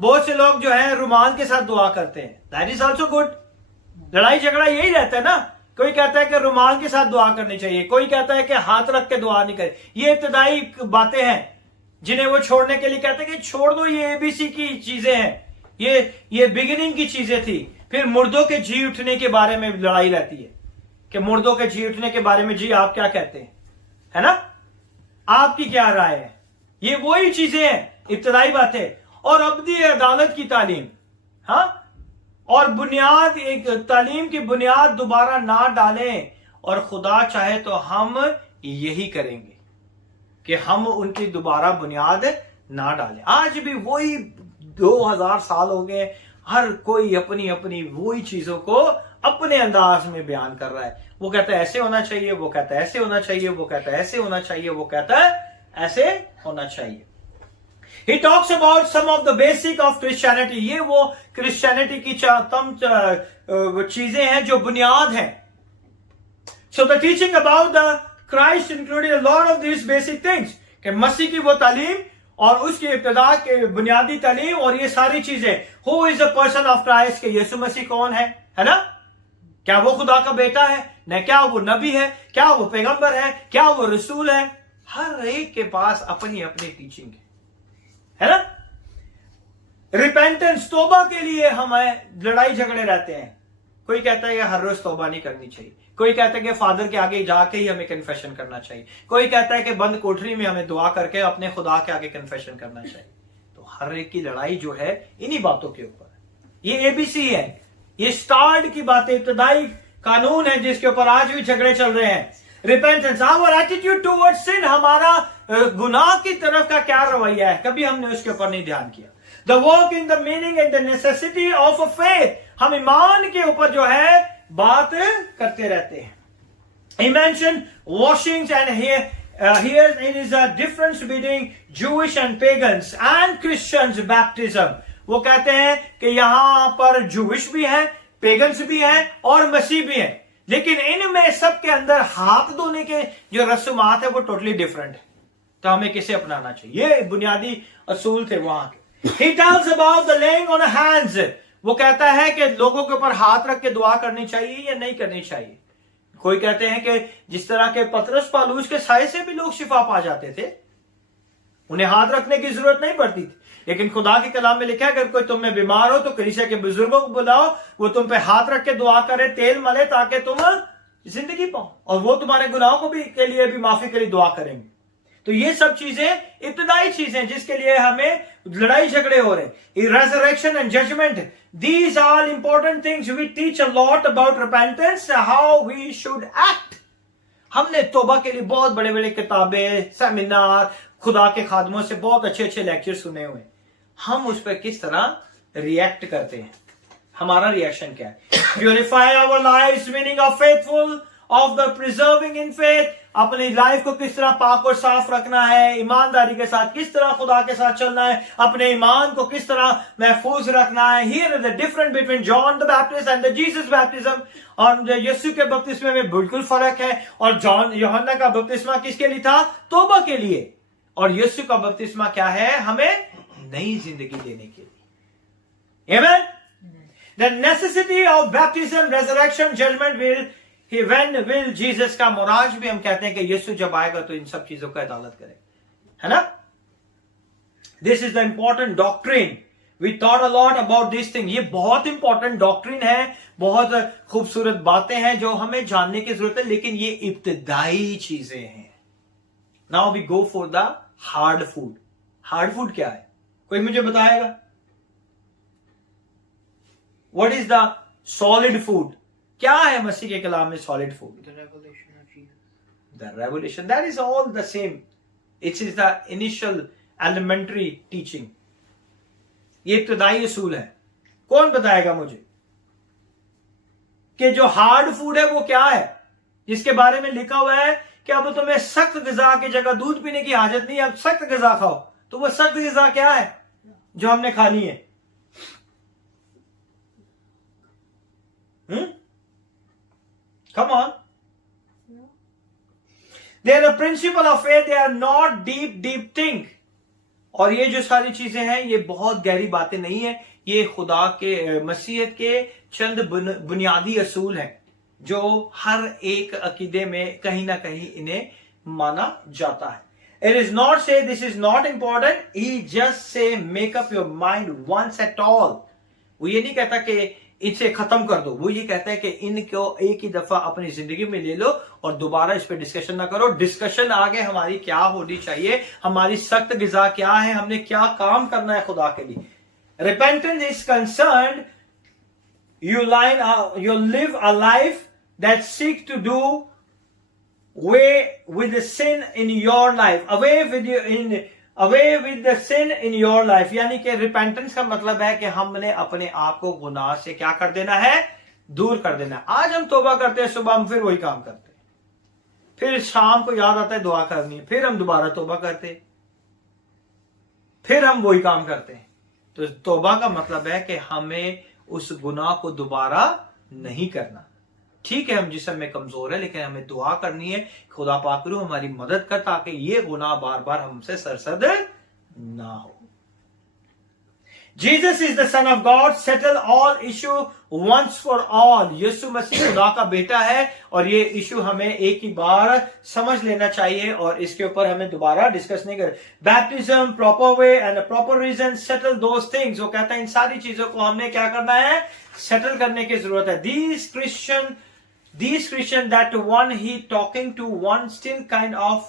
बहुत से लोग जो है रुमाल के साथ दुआ करते हैं. That is also good. लड़ाई झगड़ा यही रहता है ना. कोई कहता है कि रुमाल के साथ दुआ करनी चाहिए, कोई कहता है कि हाथ रख के दुआ नहीं करे. ये इब्तदाई बातें हैं जिन्हें वो छोड़ने के लिए कहते हैं कि छोड़ दो, ये एबीसी की चीजें हैं, ये बिगिनिंग की चीजें थी. फिर मुर्दों के जी उठने के बारे में लड़ाई रहती है कि मुर्दों के जी उठने के बारे में जी आप क्या कहते हैं, है ना, आपकी क्या राय है. ये वही चीजें हैं, इब्तदाई बातें. और अब्दी अदालत की तालीम, हाँ, और बुनियाद, एक तालीम की बुनियाद दोबारा ना डालें. और खुदा चाहे तो हम यही करेंगे कि हम उनकी दोबारा बुनियाद ना डालें. आज भी वही 2000 साल हो गए, हर कोई अपनी अपनी वही चीजों को अपने अंदाज में बयान कर रहा है. वो कहता है ऐसे होना चाहिए, वो कहता है ऐसे होना चाहिए, वो कहता है ऐसे होना चाहिए, वो कहता है ऐसे होना चाहिए. He talks about some of the basic of Christianity. ये वो क्रिश्चियनिटी की चीजें हैं जो बुनियाद हैं. So the teaching about the Christ included a lot of these basic things. कि मसीह की वो तालीम और उसकी इब्तिदा के बुनियादी तालीम और ये सारी चीजें. Who is the person of Christ? कि यीशु मसीह कौन है ना. क्या वो खुदा का बेटा है, न क्या वो नबी है, क्या वो पैगंबर है, क्या वो रसूल है. हर एक के पास अपनी अपनी टीचिंग है ना. रिपेंटेंस, तौबा के लिए हमें लड़ाई झगड़े रहते हैं. कोई कहता है कि हर रोज तौबा नहीं करनी चाहिए, कोई कहता है कि फादर के आगे जाके ही हमें कन्फेशन करना चाहिए, कोई कहता है कि बंद कोठरी में हमें दुआ करके अपने खुदा के आगे कन्फेशन करना चाहिए. तो हर एक की लड़ाई जो है इन्हीं बातों के ऊपर है. ये एबीसी है, ये स्टार्ट की बातें, इब्तदाई कानून है जिसके ऊपर आज भी झगड़े चल रहे हैं. रिपेंटेंस, आवर एटीट्यूड टुवर्ड्स सिन, हमारा गुनाह की तरफ का क्या रवैया है, कभी हमने उसके ऊपर नहीं ध्यान किया. The work in the meaning and the necessity of a faith, हम ईमान के ऊपर जो है बात करते रहते हैं. He mentioned washings and here it is a difference between Jewish and pagans and Christians baptism. वो कहते हैं कि यहां पर जूविश भी है, पेगन्स भी हैं और मसीह भी हैं, लेकिन इनमें सबके अंदर हाथ धोने के जो रस्मात है वो टोटली डिफरेंट है. तो हमें किसे अपनाना चाहिए, ये बुनियादी असूल थे वहां के. He tells about the laying on hands. वो कहता है कि लोगों के ऊपर हाथ रख के दुआ करनी चाहिए या नहीं करनी चाहिए. कोई कहते हैं कि जिस तरह के पतरस पालूस के साय से भी लोग शिफा पा जाते थे, उन्हें हाथ रखने की जरूरत नहीं पड़ती थी. लेकिन खुदा के कलाम में लिखा है अगर कोई तुम में बीमार हो तो कलीसिया के बुजुर्गों को बुलाओ, वो तुम पे हाथ रख के दुआ करे, तेल मले ताकि तुम जिंदगी पाओ, और वो तुम्हारे गुनाहों को भी के लिए भी माफी के लिए दुआ करेंगे। तो ये सब चीजें इब्तदाई चीजें जिसके लिए हमें लड़ाई झगड़े हो रहे हैं। Resurrection and judgment, these are important things. We teach a lot about repentance, how we should act. हमने तौबा के लिए बहुत बड़े बड़े किताबें, सेमिनार, खुदा के खादमों से बहुत अच्छे अच्छे लेक्चर सुने हुए। हम उस पर किस तरह रिएक्ट करते हैं, हमारा रिएक्शन क्या है? Purify our lives, meaning of faithful, of the preserving in faith. अपनी लाइफ को किस तरह पाक और साफ रखना है, ईमानदारी के साथ किस तरह खुदा के साथ चलना है, अपने ईमान को किस तरह महफूज रखना है। Here is the difference between John the Baptist and the Jesus baptism. और यीशु के बपतिस्मे में बिल्कुल फर्क है। और यूहन्ना का बपतिस्मा किसके लिए था? तौबा के लिए। और यीशु का बपतिस्मा क्या है? हमें नई जिंदगी देने के लिए। आमेन। The necessity of baptism, resurrection, judgment when will Jesus का मोराज भी हम कहते हैं कि यीशु जब आएगा तो इन सब चीजों का अदालत करेगा, है ना? This is the important doctrine. We thought a lot about this thing. ये बहुत इंपॉर्टेंट डॉक्ट्रिन है, बहुत खूबसूरत बातें हैं जो हमें जानने की जरूरत है, लेकिन ये इब्तिदाई चीजें हैं। Now we go for the hard food. Hard food क्या है? कोई मुझे बताएगा? What is the solid food? क्या है मसीह के कलाम में solid food? The revelation of Jesus. The revelation, that is all the same. It is the initial elementary teaching. ये इब्तदाई उसूल है। कौन बताएगा मुझे कि जो हार्ड फूड है वो क्या है, जिसके बारे में लिखा हुआ है कि अब तुम्हें सख्त ग़िज़ा की जगह दूध पीने की हाजत नहीं, अब सख्त ग़िज़ा खाओ। तो वो सख्त ग़िज़ा क्या है जो हमने खानी है? Come on. They are a principle of faith. They are not deep thing. और ये जो सारी चीजें हैं ये बहुत गहरी बातें नहीं है, ये खुदा के मसीहत के चंद बुनियादी असूल हैं जो हर एक अकीदे में कहीं ना कहीं इन्हें माना जाता है। It is not say this is not important. He just say make up your mind once at all. वो ये नहीं कहता कि इसे खत्म कर दो, वो ये कहता है कि इनको एक ही दफा अपनी जिंदगी में ले लो और दोबारा इस पे डिस्कशन ना करो। डिस्कशन आगे हमारी क्या होनी चाहिए, हमारी सख्त ग़िज़ा क्या है, हमने क्या काम करना है खुदा के लिए। Repentance is concerned you live a life that seek to do away with the sin in your life, away with the sin in your life। यानी कि रिपेंटेंस का मतलब है कि हमने अपने आप को गुनाह से क्या कर देना है, दूर कर देना है। आज हम तौबा करते हैं, सुबह हम फिर वही काम करते हैं, फिर शाम को याद आता है दुआ करनी है, फिर हम दोबारा तौबा करते हैं, फिर हम वही काम करते हैं। तो तौबा का मतलब है कि हमें उस गुनाह को दोबारा नहीं करना। ठीक है हम जिस्म में कमजोर है, लेकिन हमें दुआ करनी है, खुदा पाक करो हमारी मदद कर ताकि ये गुनाह बार बार हमसे सरसद ना हो। Jesus is the Son of God, settle all issue once for all। यीशु मसीह खुदा का बेटा है और ये इशू हमें एक ही बार समझ लेना चाहिए और इसके ऊपर हमें दोबारा डिस्कस नहीं कर। Baptism, proper way and proper reason, settle those things. वो कहता है इन सारी चीजों को हमने क्या करना है, सेटल करने की जरूरत है। These Christian that one he talking to one still kind of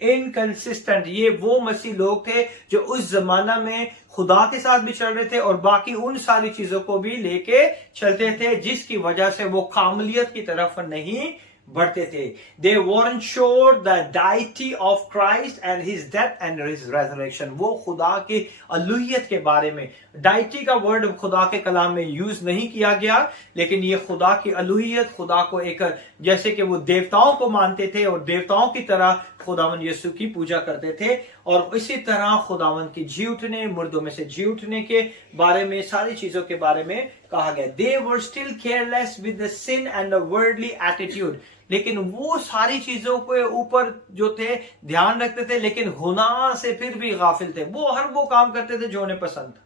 inconsistent। ये वो मसीह लोग थे जो उस जमाना में खुदा के साथ भी चल रहे थे और बाकी उन सारी चीजों को भी लेके चलते थे, जिसकी वजह से वो कामलियत की तरफ नहीं बढ़ते थे। They weren't sure the deity of Christ and his death and his resurrection। वो खुदा की अलूहियत के बारे में, डाइटी का वर्ड खुदा के कलाम में यूज नहीं किया गया, लेकिन ये खुदा की अलूहियत, खुदा को एक जैसे कि वो देवताओं को मानते थे और देवताओं की तरह खुदावन यीशु की पूजा करते थे। और इसी तरह खुदावन की जी उठने, मुर्दों में से जी उठने के बारे में, सारी चीजों के बारे में कहा गया। They were still careless with the sin and the worldly attitude। लेकिन वो सारी चीजों के ऊपर जो थे ध्यान रखते थे, लेकिन गुनाह से फिर भी गाफिल थे। वो हर वो काम करते थे जो उन्हें पसंद था,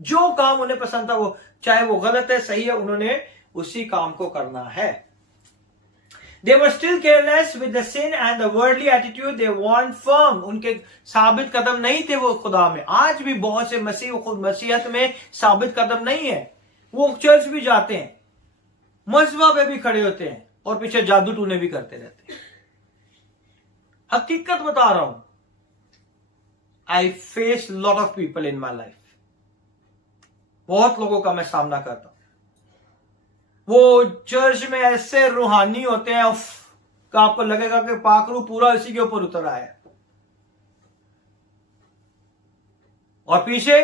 जो काम उन्हें पसंद था, वो चाहे वो गलत है सही है, उन्होंने उसी काम को करना है। They were still careless with the sin and the worldly attitude। They weren't firm। उनके साबित कदम नहीं थे वो खुदा में। आज भी बहुत से मसीह खुद मसीहत में साबित कदम नहीं है। वो चर्च भी जाते हैं, मजमा पे भी खड़े होते हैं और पीछे जादू टूने भी करते रहते हैं। हकीकत बता रहा हूं, I face lot of people in my life. बहुत लोगों का मैं सामना करता हूं, वो चर्च में ऐसे रूहानी होते हैं कि आपको लगेगा कि पाखरू पूरा इसी के ऊपर उतर आया है, और पीछे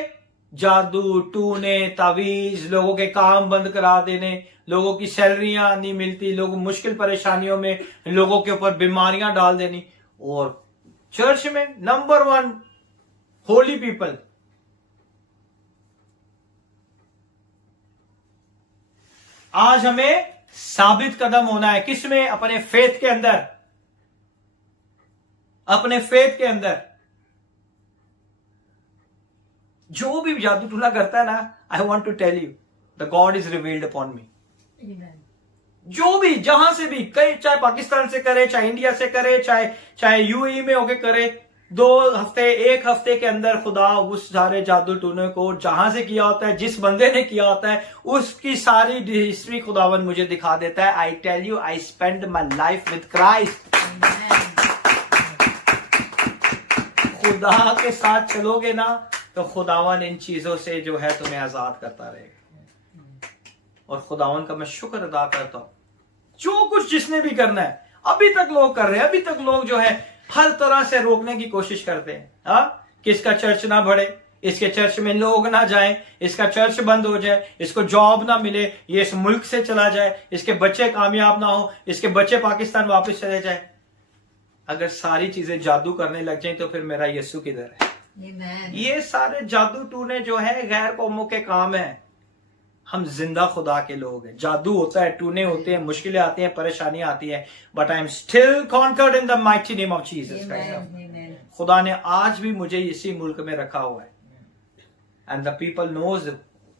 जादू टूने तावीज, लोगों के काम बंद करा देने, लोगों की सैलरियां नहीं मिलती, लोग मुश्किल परेशानियों में, लोगों के ऊपर बीमारियां डाल देनी। और चर्च में नंबर 1 होली पीपल। आज हमें साबित कदम होना है, किसमें? अपने फेथ के अंदर, अपने फेथ के अंदर। जो भी जादू टूना करता है ना, I want to tell you, the God is revealed upon me. जो भी जहां से भी, कई चाहे पाकिस्तान से करे, चाहे इंडिया से करे, चाहे यूएई में होके करे, 2 हफ्ते 1 हफ्ते के अंदर खुदा उस सारे जादू टूने को जहां से किया होता है, जिस बंदे ने किया होता है, उसकी सारी हिस्ट्री खुदावन मुझे दिखा देता है। I tell you, I spend my life with Christ. खुदा के साथ चलोगे ना तो खुदावन इन चीजों से जो है तुम्हें आजाद करता रहेगा। और खुदावन का मैं शुक्र अदा करता हूं, जो कुछ जिसने भी करना है अभी तक लोग कर रहे हैं, अभी तक लोग जो है हर तरह से रोकने की कोशिश करते हैं, कि इसका चर्च ना बढ़े, इसके चर्च में लोग ना जाएं, इसका चर्च बंद हो जाए, इसको जॉब ना मिले, ये इस मुल्क से चला जाए, इसके बच्चे कामयाब ना हो, इसके बच्चे पाकिस्तान वापस चले जाए। अगर सारी चीजें जादू करने लग जाएं तो फिर मेरा यीशु किधर है? ये सारे जादू टूने जो है गैर कौमों के काम है। हम जिंदा खुदा के लोग हैं। जादू होता है, टूने होते हैं, मुश्किलें आती हैं, परेशानियां आती हैं, but I am still conquered in the mighty name of Jesus Christ. खुदा ने आज भी मुझे इसी मुल्क में रखा हुआ है, and the people knows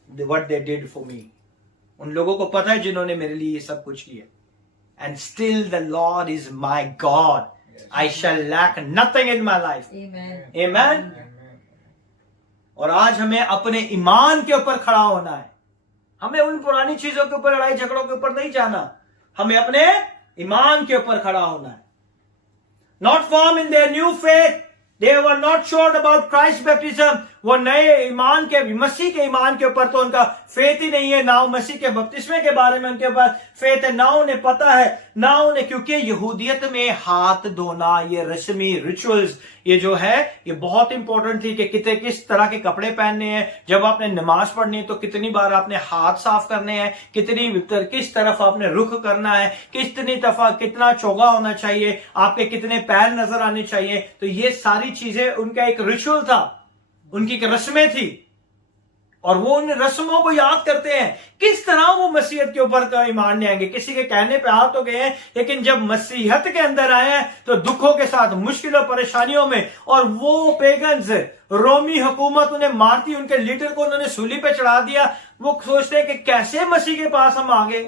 what they did for me. उन लोगों को पता है जिन्होंने मेरे लिए ये सब कुछ किया। And still the lord is my God, I shall lack nothing in my life. Amen. और आज हमें अपने ईमान के ऊपर खड़ा होना है। हमें उन पुरानी चीजों के ऊपर, लड़ाई झगड़ों के ऊपर नहीं जाना, हमें अपने ईमान के ऊपर खड़ा होना है। Not form in their new faith, they were not sure about Christ baptism. वो नए ईमान के, मसीह के ईमान के ऊपर तो उनका फेथ ही नहीं है, ना मसीह के बपतिस्मे के बारे में उनके पास फेथ है, ना उन्हें पता है, ना उन्हें, क्योंकि यहूदियत में हाथ धोना, ये रस्मी रिचुअल्स, ये जो है ये बहुत इंपॉर्टेंट थी कि किस तरह के कपड़े पहनने हैं, जब आपने नमाज पढ़नी है तो कितनी बार आपने हाथ साफ करने हैं, किस तरफ आपने रुख करना है, कितनी दफा कितना चौगा होना चाहिए, आपके कितने पैर नजर आने चाहिए। तो ये सारी चीजें उनका एक रिचुअल था, उनकी एक रस्में थी, और वो उन रस्मों को याद करते हैं। किस तरह वो मसीहत के ऊपर का ईमान ले आएंगे? किसी के कहने पे आ तो गए हैं, लेकिन जब मसीहत के अंदर आए हैं तो दुखों के साथ, मुश्किलों परेशानियों में, और वो पेगन्स, रोमी हुकूमत उन्हें मारती, उनके लीडर को उन्होंने सूली पे चढ़ा दिया। वो सोचते हैं कि कैसे मसीह के पास हम आ गए।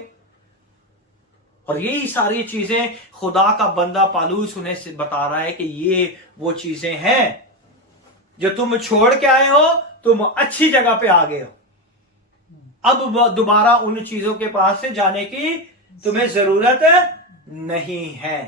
और यही सारी चीजें खुदा का बंदा पालूस उन्हें बता रहा है कि ये वो चीजें हैं जो तुम छोड़ के आए हो, तुम अच्छी जगह पे आ गए हो। अब दोबारा उन चीजों के पास से जाने की तुम्हें जरूरत नहीं है।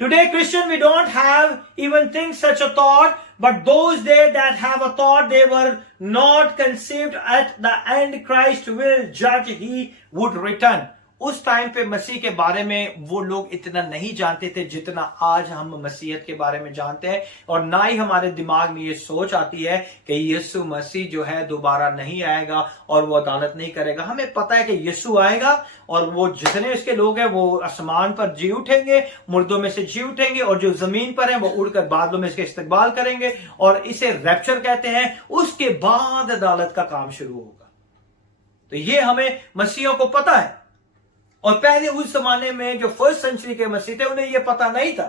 Today Christian, we don't have even think such a thought, but those they that have a thought, they were not conceived at the end Christ will जज, ही वुड रिटर्न। उस टाइम पे मसीह के बारे में वो लोग इतना नहीं जानते थे जितना आज हम मसीहत के बारे में जानते हैं, और ना ही हमारे दिमाग में ये सोच आती है कि यीशु मसीह जो है दोबारा नहीं आएगा और वो अदालत नहीं करेगा। हमें पता है कि यीशु आएगा और वो जितने उसके लोग हैं वो आसमान पर जी उठेंगे, मुर्दों में से जी उठेंगे, और जो जमीन पर है वो उड़कर बादलों में इसके इस्तकबाल करेंगे, और इसे रैप्चर कहते हैं। उसके बाद अदालत का काम शुरू होगा। तो ये हमें मसीहों को पता है, और पहले उस जमाने में जो फर्स्ट सेंचुरी के मसीह थे उन्हें यह पता नहीं था।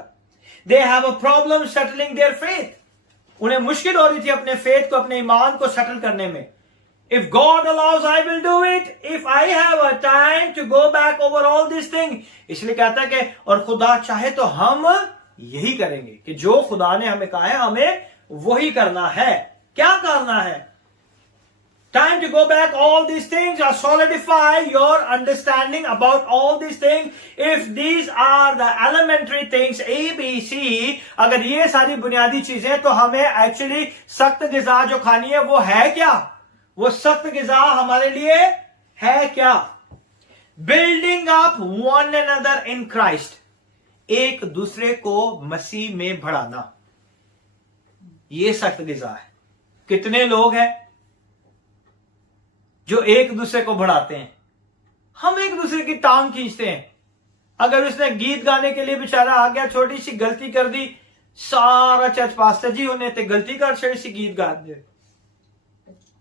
They have a problem settling their faith. उन्हें मुश्किल हो रही थी अपने फेथ को, अपने ईमान को सेटल करने में। If God allows I will do it, if I have a time to go back over all this thing. इसलिए कहता है कि और खुदा चाहे तो हम यही करेंगे कि जो खुदा ने हमें कहा है हमें वही करना है। क्या करना है? Time to go back. All these things are solidify your understanding about all these things. If these are the elementary things, A, B, C, अगर ये सारी बुनियादी चीजें, तो हमें एक्चुअली सख्त ग़िज़ा जो खानी है वो है क्या? वो सख्त ग़िज़ा हमारे लिए है क्या? Building up one another in Christ. एक दूसरे को मसीह में बढ़ाना, ये सख्त ग़िज़ा है. कितने लोग हैं जो एक दूसरे को बढ़ाते हैं? हम एक दूसरे की टांग खींचते हैं. अगर उसने गीत गाने के लिए बेचारा आ गया, छोटी सी गलती कर दी, सारा चर्च पास्टर जी उन्हें ते गलती कर छोटी सी गीत गा दे,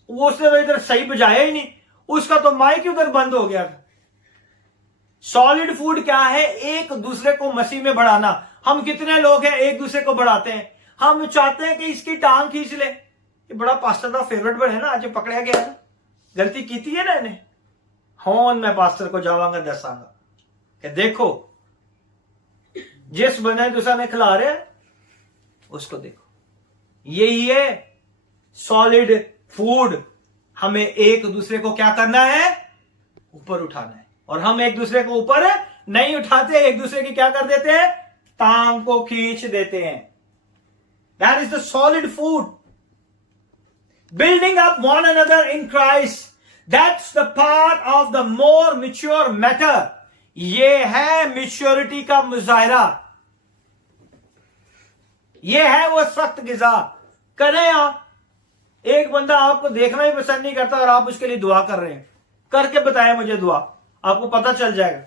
वो उसने तो इधर सही बजाया ही नहीं, उसका तो माइक उधर बंद हो गया. सॉलिड फूड क्या है? एक दूसरे को मसीह में बढ़ाना. हम कितने लोग हैं एक दूसरे को बढ़ाते हैं? हम चाहते हैं कि इसकी टांग खींच ले, ये बड़ा पास्टर का फेवरेट वर्ड है ना, आज पकड़ा गया है, गलती की थी है ना इन्हें, होन मैं पास्टर को जावांगा दसांगा कि देखो जिस बने दूसरा ने खिला रहे हैं उसको देखो. यही है सॉलिड फूड. हमें एक दूसरे को क्या करना है? ऊपर उठाना है. और हम एक दूसरे को ऊपर नहीं उठाते, एक दूसरे की क्या कर देते हैं? टांग को खींच देते हैं. That is the solid food. Building up one another in Christ. That's the part of the more mature matter. ये है मेच्योरिटी का मुजाहिरा. ये है वो सख्त ग़िज़ा. करें आप. एक बंदा आपको देखना ही पसंद नहीं करता और आप उसके लिए दुआ कर रहे हैं, करके बताएं मुझे दुआ, आपको पता चल जाएगा.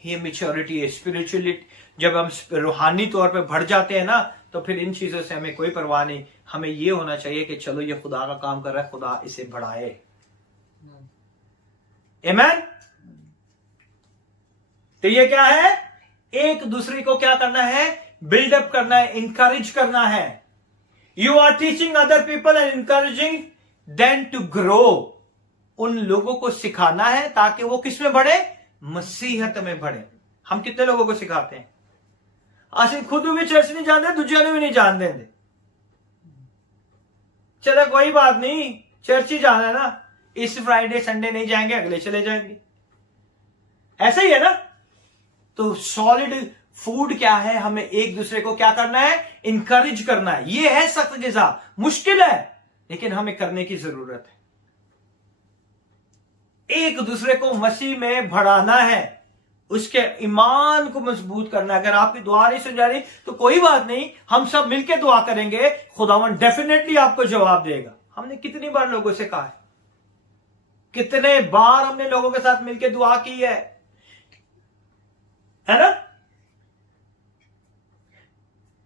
ये मेच्योरिटी है. स्पिरिचुअली जब हम रूहानी तौर पे बढ़ जाते हैं ना, तो फिर इन चीजों से हमें कोई परवाह नहीं. हमें यह होना चाहिए कि चलो ये खुदा का काम कर रहा है, खुदा इसे बढ़ाए. आमीन. तो ये क्या है? एक दूसरे को क्या करना है? बिल्डअप करना है, इंकरेज करना है. You are teaching other people and encouraging them to grow. उन लोगों को सिखाना है ताकि वो किस में बढ़े? मसीहत में बढ़े. हम कितने लोगों को सिखाते हैं? असि खुद भी चर्च नहीं जानते, दूसरे भी नहीं जान देंगे. चलो कोई बात नहीं, चर्च ही जाना है ना, इस फ्राइडे संडे नहीं जाएंगे, अगले चले जाएंगे. ऐसा ही है ना. तो सॉलिड फूड क्या है? हमें एक दूसरे को क्या करना है? इंकरेज करना है. ये है सख्त ग़िज़ा. मुश्किल है लेकिन हमें करने की जरूरत है. एक दूसरे को मसीह में बढ़ाना है, उसके ईमान को मजबूत करना है. अगर आपकी दुआ नहीं सुन जा रही तो कोई बात नहीं, हम सब मिलकर दुआ करेंगे, खुदावन डेफिनेटली आपको जवाब देगा. हमने कितनी बार लोगों से कहा है, कितने बार हमने लोगों के साथ मिलकर दुआ की है ना.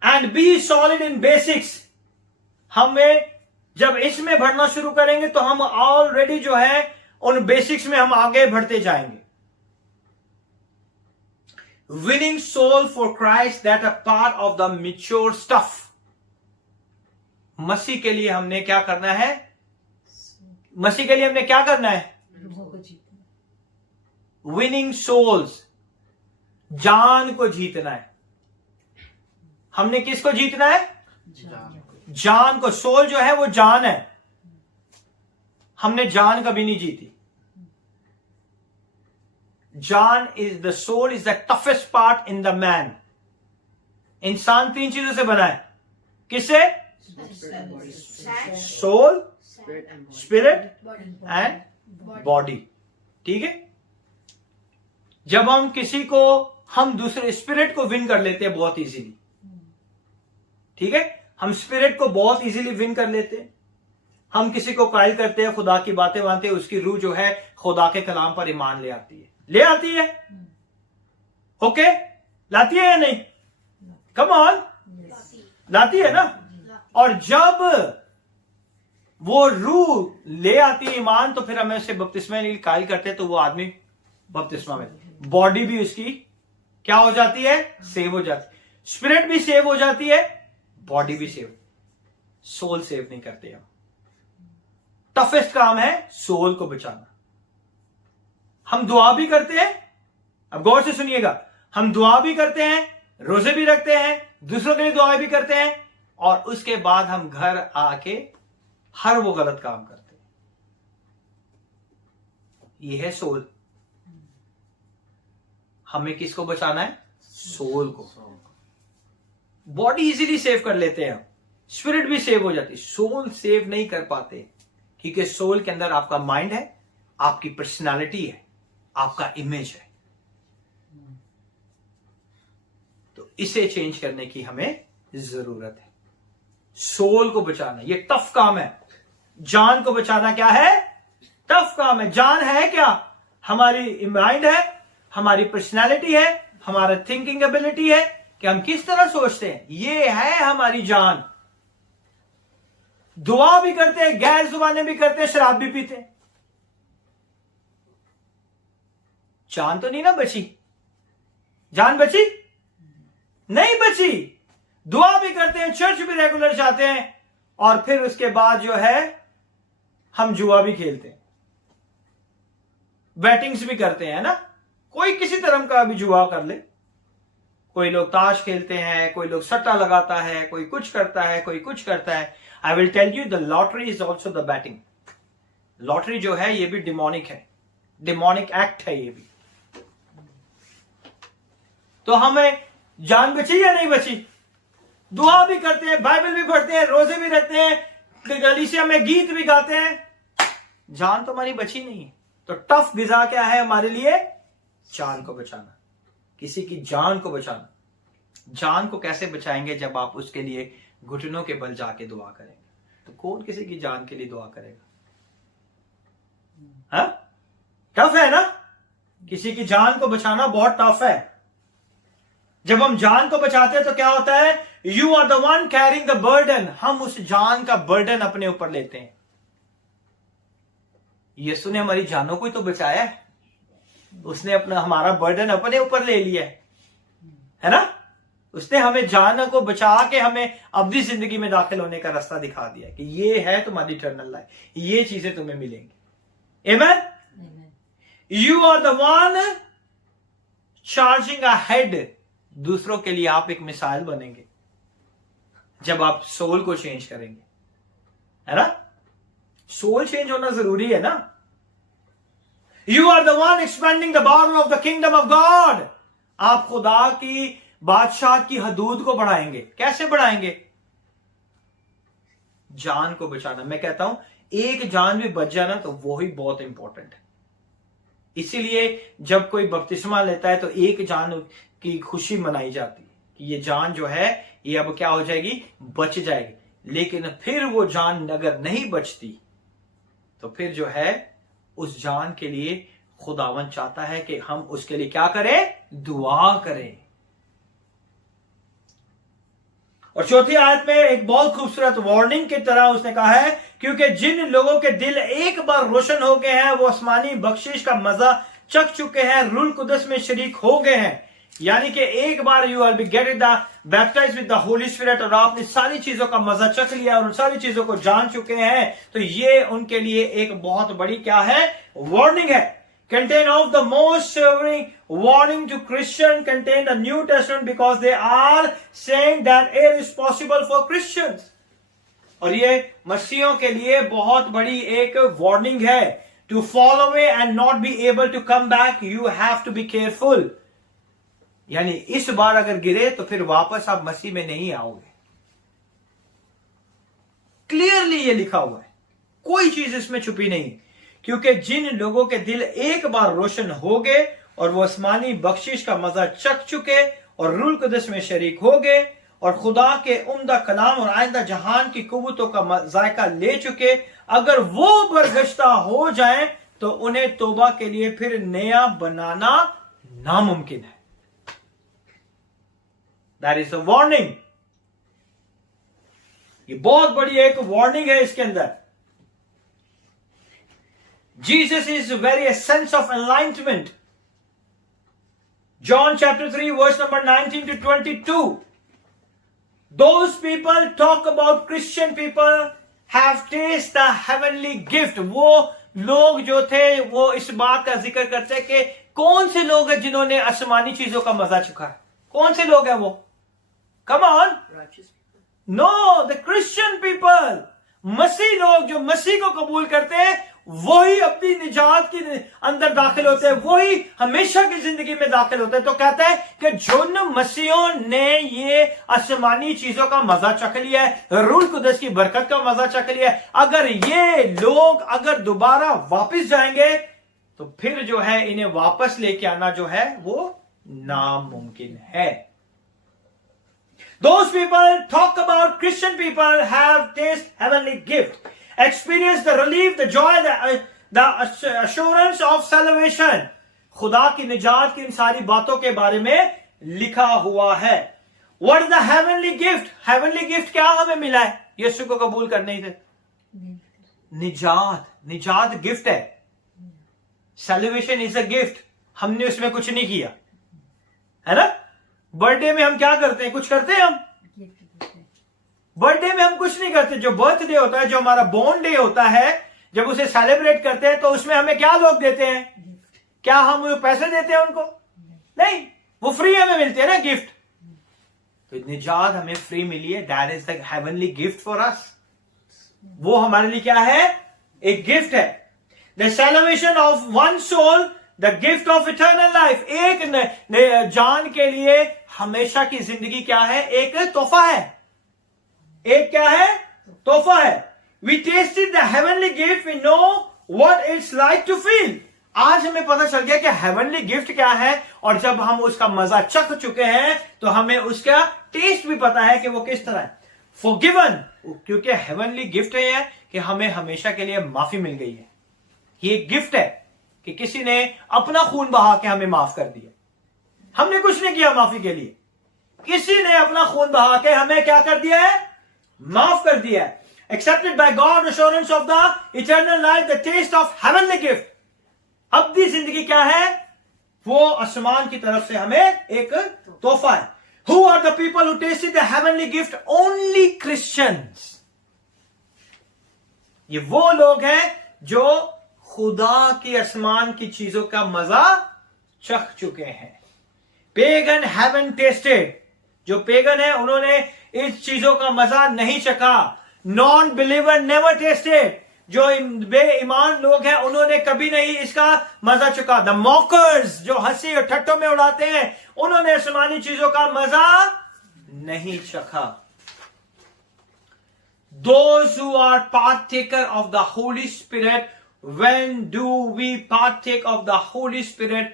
And be solid in basics. हमें जब इसमें बढ़ना शुरू करेंगे तो हम ऑलरेडी जो है उन बेसिक्स में हम आगे बढ़ते जाएंगे. Winning soul for Christ, that a part of the mature stuff. मसीह के लिए हमने क्या करना है? मसीह के लिए हमने क्या करना है? Winning souls. जान को जीतना है. हमने किसको जीतना है? जान को. सोल जो है वो जान है. हमने जान कभी नहीं जीती. जान is the soul is the toughest part in the man. इंसान 3 चीजों से बना है. किससे? Soul, spirit and body. ठीक है. जब हम किसी को, हम दूसरे स्पिरिट को विन कर लेते हैं बहुत इजीली. ठीक है. हम स्पिरिट को बहुत इजीली विन कर लेते हैं. हम किसी को कायल करते हैं, खुदा की बातें मानते हैं, उसकी रूह जो है खुदा के कलाम पर ईमान ले आती है. ले आती है. ओके. लाती है या नहीं? Come on. लाती है ना. और जब वो रूह ले आती है ईमान, तो फिर हमें उसे बपतिस्मा में कायल करते हैं, तो वो आदमी बपतिस्मा में, बॉडी भी उसकी क्या हो जाती है? सेव हो जाती है. स्पिरिट भी सेव हो जाती है, बॉडी भी सेव. सोल सेव नहीं करते हम. टफेस्ट काम है सोल को बचाना. हम दुआ भी करते हैं. अब गौर से सुनिएगा. हम दुआ भी करते हैं, रोजे भी रखते हैं, दूसरों के लिए दुआ भी करते हैं, और उसके बाद हम घर आके हर वो गलत काम करते हैं। ये है सोल। हमें किसको बचाना है? सोल को। बॉडी इजीली सेव कर लेते हैं, स्पिरिट भी सेव हो जाती है, सोल सेव नहीं कर पाते, क्योंकि सोल के अंदर आपका माइंड है, आपकी पर्सनालिटी है, आपका इमेज है। तो इसे चेंज करने की हमें जरूरत है। सोल को बचाना ये टफ काम है। जान को बचाना क्या है? टफ काम है। जान है क्या? हमारी माइंड है, हमारी पर्सनालिटी है, हमारा थिंकिंग एबिलिटी है कि हम किस तरह सोचते हैं, ये है हमारी जान। दुआ भी करते हैं, गैर जुबाने भी करते हैं, शराब भी पीते हैं, जान तो नहीं ना बची? जान बची? नहीं बची। दुआ भी करते हैं, चर्च भी रेगुलर जाते हैं, और फिर उसके बाद जो है हम जुआ भी खेलते हैं, बैटिंग्स भी करते हैं ना। कोई किसी तरह का भी जुआ कर ले। कोई लोग ताश खेलते हैं, कोई लोग सट्टा लगाता है, कोई कुछ करता है, कोई कुछ करता है। I will tell you, the lottery is also the betting. Lottery जो है ये भी डिमोनिक है, डिमोनिक एक्ट है ये भी। तो हमें जान बची या नहीं बची? दुआ भी करते हैं, बाइबल भी पढ़ते हैं, रोजे भी रखते हैं, कलीसिया में गीत भी गाते हैं, जान तो हमारी बची नहीं है। तो टफ गिजा क्या है हमारे लिए? जान को बचाना, किसी की जान को बचाना। जान को कैसे बचाएंगे? जब आप उसके लिए घुटनों के बल जाके दुआ करेंगे। तो कौन किसी की जान के लिए दुआ करेगा? हाँ, टफ है ना। किसी की जान को बचाना बहुत टफ है। जब हम जान को बचाते हैं तो क्या होता है? You are the one carrying the burden. हम उस जान का बर्डन अपने ऊपर लेते हैं। यीशु ने हमारी जानों को ही तो बचाया है, उसने अपना हमारा बर्डन अपने ऊपर ले लिया है ना। उसने हमें जान को बचा के हमें अब्दी जिंदगी में दाखिल होने का रास्ता दिखा दिया कि ये है तुम्हारी इटर्नल लाइफ, ये चीजें तुम्हें मिलेंगी। Amen. You are the one charging ahead. दूसरों के लिए आप एक मिसाइल बनेंगे जब आप सोल को चेंज करेंगे, है ना। सोल चेंज होना जरूरी है ना। You are the one expending the border of the kingdom of God. आप खुदा की बादशाह की हदूद को बढ़ाएंगे। कैसे बढ़ाएंगे? जान को बचाना। मैं कहता हूं एक जान भी बच जाना तो वो ही बहुत इंपॉर्टेंट है। इसीलिए जब कोई बपतिस्मा लेता है तो एक जान की खुशी मनाई जाती है कि ये जान जो है ये अब क्या हो जाएगी? बच जाएगी। लेकिन फिर वो जान अगर नहीं बचती तो फिर जो है उस जान के लिए खुदावन चाहता है कि हम उसके लिए क्या करें? दुआ करें। और चौथी आयत में एक बहुत खूबसूरत वार्निंग की तरह उसने कहा है, क्योंकि जिन लोगों के दिल एक बार रोशन हो गए हैं वो आसमानी बख्शिश का मजा चख चुके हैं, रूह कुदस में शरीक हो गए हैं। यानी कि एक बार you are be get the baptize with the Holi spirit, और आपने सारी चीजों का मजा चख लिया और उन सारी चीजों को जान चुके हैं, तो ये उनके लिए एक बहुत बड़ी क्या है? वार्निंग है। Contain of the most severing warning to Christians contain the New Testament because they are saying that it is possible for Christians. और ये मसीहों के लिए बहुत बड़ी एक वार्निंग है। To fall away and not be able to come back, you have to be careful. यानी इस बार अगर गिरे तो फिर वापस आप मसीह में नहीं आओगे। क्लियरली ये लिखा हुआ है, कोई चीज इसमें छुपी नहीं। क्योंकि जिन लोगों के दिल एक बार रोशन हो गए और वो आसमानी बख्शिश का मजा चख चुके और रूह कुदस में शरीक हो गए और खुदा के उम्दा कलाम और आइंदा जहान की कुव्वतों का जायका ले चुके, अगर वो बरगश्ता हो जाएं तो उन्हें तौबा के लिए फिर नया बनाना नामुमकिन है। That is a warning. ये बहुत बड़ी एक वार्निंग है इसके अंदर। Jesus is the very essence of enlightenment. John chapter 3 verse number 19 to 22. Those people talk about Christian people have tasted the heavenly gift. वो लोग जो थे वो इस बात का जिक्र करते हैं कि कौन से लोग हैं जिन्होंने आसमानी चीजों का मजा चुका है। कौन से लोग हैं वो? Come on. No, the Christian people. मसीह लोग जो मसीह को कबूल करते हैं वही अपनी निजात के अंदर दाखिल होते हैं, वही हमेशा की जिंदगी में दाखिल होते हैं। तो कहता है कि जिन मसीहों ने ये आसमानी चीजों का मजा चख लिया है, रूह कुदस की बरकत का मजा चख लिया है, अगर ये लोग अगर दोबारा वापस जाएंगे तो फिर जो है इन्हें वापस लेके आना जो है वो नामुमकिन है। Those people talk about Christian people have tasted heavenly gift, experience the relief, the joy, the assurance of salvation. खुदा की निजात की इन सारी बातों के बारे में लिखा हुआ है। What is the heavenly gift? Heavenly gift क्या हमें मिला है यीशु को कबूल करने से? निजात गिफ्ट है। Salvation is a gift. हमने उसमें कुछ नहीं किया, है ना? बर्थडे में हम क्या करते हैं? कुछ करते हैं हम? बर्थडे में हम कुछ नहीं करते। जो बर्थडे होता है, जो हमारा बोर्न डे होता है, जब उसे सेलिब्रेट करते हैं तो उसमें हमें क्या लोग देते हैं? क्या हम पैसे देते हैं उनको? नहीं, वो फ्री हमें मिलते हैं ना गिफ्ट। तो निजात हमें फ्री मिली है। That is the heavenly gift for us. वो हमारे लिए क्या है? एक गिफ्ट है। The celebration of one soul, the gift of eternal life. एक जान के लिए हमेशा की जिंदगी क्या है? एक तोहफा है। एक क्या है? तोहफा है। We tasted the heavenly gift, we know what it's like to feel. आज हमें पता चल गया कि हेवनली गिफ्ट क्या है, और जब हम उसका मजा चख चुके हैं तो हमें उसका टेस्ट भी पता है कि वो किस तरह है। फॉरगिवन, क्योंकि हेवनली गिफ्ट है कि हमें हमेशा के लिए माफी मिल गई है। ये गिफ्ट है कि किसी ने अपना खून बहा के हमें माफ कर दिया। हमने कुछ नहीं किया माफी के लिए, किसी ने अपना खून बहा के हमें क्या कर दिया है? माफ कर दिया है। Accepted by God, assurance of the eternal life, the taste of heavenly gift. अब्दी जिंदगी क्या है? वो आसमान की तरफ से हमें एक तोहफा है। Who are the people who tasted the heavenly gift? Only Christians. ये वो लोग हैं जो खुदा की आसमान की चीजों का मजा चख चुके हैं। Pagan haven't tasted. जो पेगन है उन्होंने इस चीजों का मजा नहीं चखा। Non believer never tasted. जो बेईमान लोग हैं उन्होंने कभी नहीं इसका मजा चखा। द मॉकर्स, जो हंसी और ठट्टों में उड़ाते हैं, उन्होंने आसमानी चीजों का मजा नहीं चखा। Those who are partaker of the Holy Spirit, when do we partake of the Holy Spirit?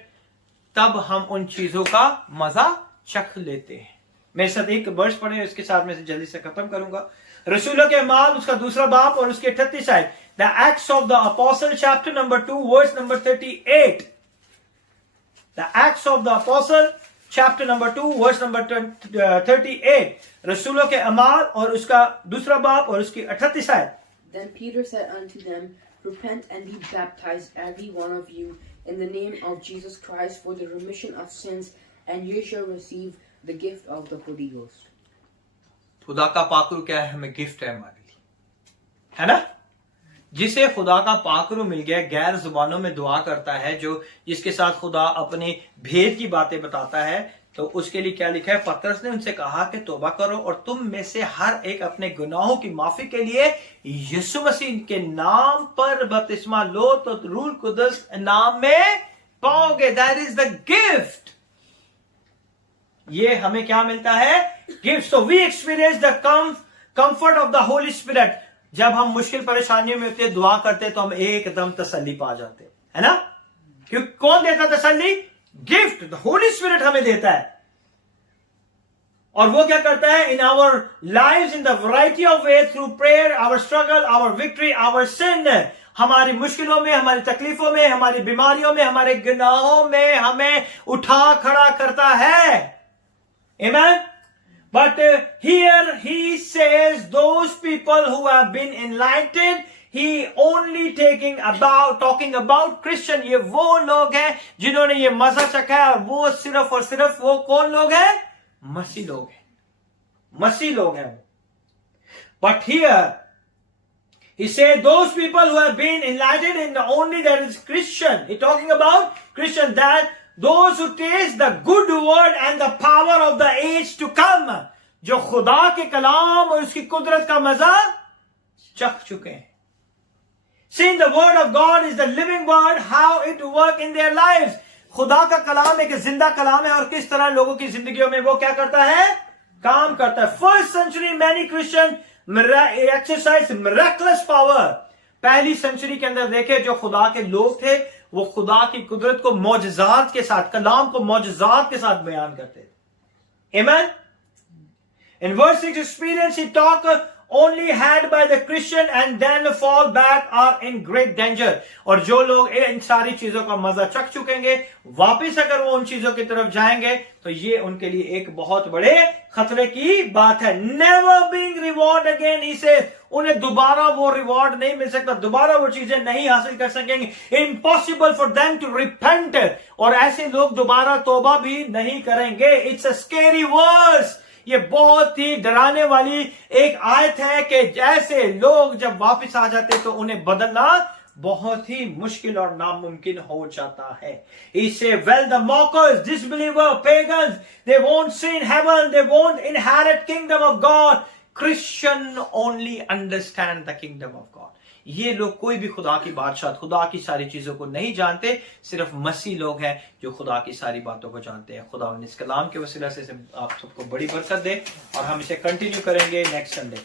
तब हम उन चीजों का मजा चख लेते हैं। मेरे साथ एक वर्ष पढ़े, उसके साथ में से जल्दी से खत्म करूंगा। रसूलों के अमाल उसका दूसरा बाप और उसके 38 आयत। The Acts of the Apostle chapter number 2 verse number 38। The Acts of the Apostle chapter number 2 verse number 38। रसूलों के अमाल और उसका दूसरा बाप और उसकी 38 आयत। Then Peter said unto them, Repent and be baptized, every one of you, in the name of Jesus Christ, for the remission of sins, and you shall receive the gift of the Holy Ghost. खुदा का पाकरू क्या है? हमें gift है हमारे लिए, है ना? जिसे खुदा का पाकरू मिल गया, गैर जुबानों में दुआ करता है, जो जिसके साथ खुदा अपने भेद की बातें बताता है, तो उसके लिए क्या लिखा है? पतरस ने उनसे कहा कि तौबा करो और तुम में से हर एक अपने गुनाहों की माफी के लिए यीशु मसीह के नाम पर बपतिस्मा लो तो रूह कुदस नाम में पाओगे। That is the gift. ये हमें क्या मिलता है? Gift. So we experience the comfort of the Holi Spirit. जब हम मुश्किल परेशानियों में होते हैं, दुआ करते हैं, तो हम एकदम तसल्ली पा जाते हैं, है ना? क्योंकि कौन देता तसल्ली? गिफ्ट। द होली स्पिरिट हमें देता है। और वो क्या करता है? In our lives, in the variety of way, through prayer, our struggle, our victory, our sin, हमारी मुश्किलों में, हमारी तकलीफों में, हमारी बीमारियों में, हमारे गुनाहों में हमें उठा खड़ा करता है। Amen? But here he says those people who have been enlightened, he only talking about Christian। ये वो लोग हैं जिन्होंने ये मजा चखा है, और वो सिर्फ और सिर्फ वो कौन लोग हैं? मसीह लोग हैं। मसीह लोग हैं। But here he said those people who have been enlightened, and only that is Christian. He talking about Christian, that those who taste the good word and the power of the age to come, जो खुदा के कलाम और उसकी कुदरत का मजा चख चुके हैं। Seeing the word of God is the living word, how it work in their lives. खुदा का कलाम एक जिंदा कलाम है और किस तरह लोगों की जिंदगियों में वो क्या करता है, काम करता है। First century many Christian exercise miraculous power. पहली सेंचुरी के अंदर देखे जो खुदा के लोग थे वो खुदा की कुदरत को मौजज़ात के साथ, कलाम को मौजज़ात के साथ बयान करते थे। Amen? In verse 6 experience he talk only had by the Christian and then fall back are in great danger। और जो लोग इन सारी चीजों का मजा चख चुकेंगे वापिस अगर वो उन चीजों की तरफ जाएंगे तो ये उनके लिए एक बहुत बड़े खतरे की बात है। Never being reward again he says, उन्हें दोबारा वो रिवॉर्ड नहीं मिल सकता, दोबारा वो चीजें नहीं हासिल कर सकेंगे। Impossible for them to repent, और ऐसे लोग दोबारा तौबा भी नहीं करेंगे। It's a scary verse। ये बहुत ही डराने वाली एक आयत है कि जैसे लोग जब वापस आ जाते तो उन्हें बदलना बहुत ही मुश्किल और नामुमकिन हो जाता है। He said, well, the mockers, disbelievers, pagans, they won't see in heaven, they won't inherit kingdom of God. Christian only understand the kingdom of God. ये लोग कोई भी खुदा की बादशाह, खुदा की सारी चीजों को नहीं जानते, सिर्फ मसीह लोग हैं जो खुदा की सारी बातों को जानते हैं। खुदा इस कलाम के वसीला से आप सबको बड़ी बरकत दे और हम इसे कंटिन्यू करेंगे नेक्स्ट संडे।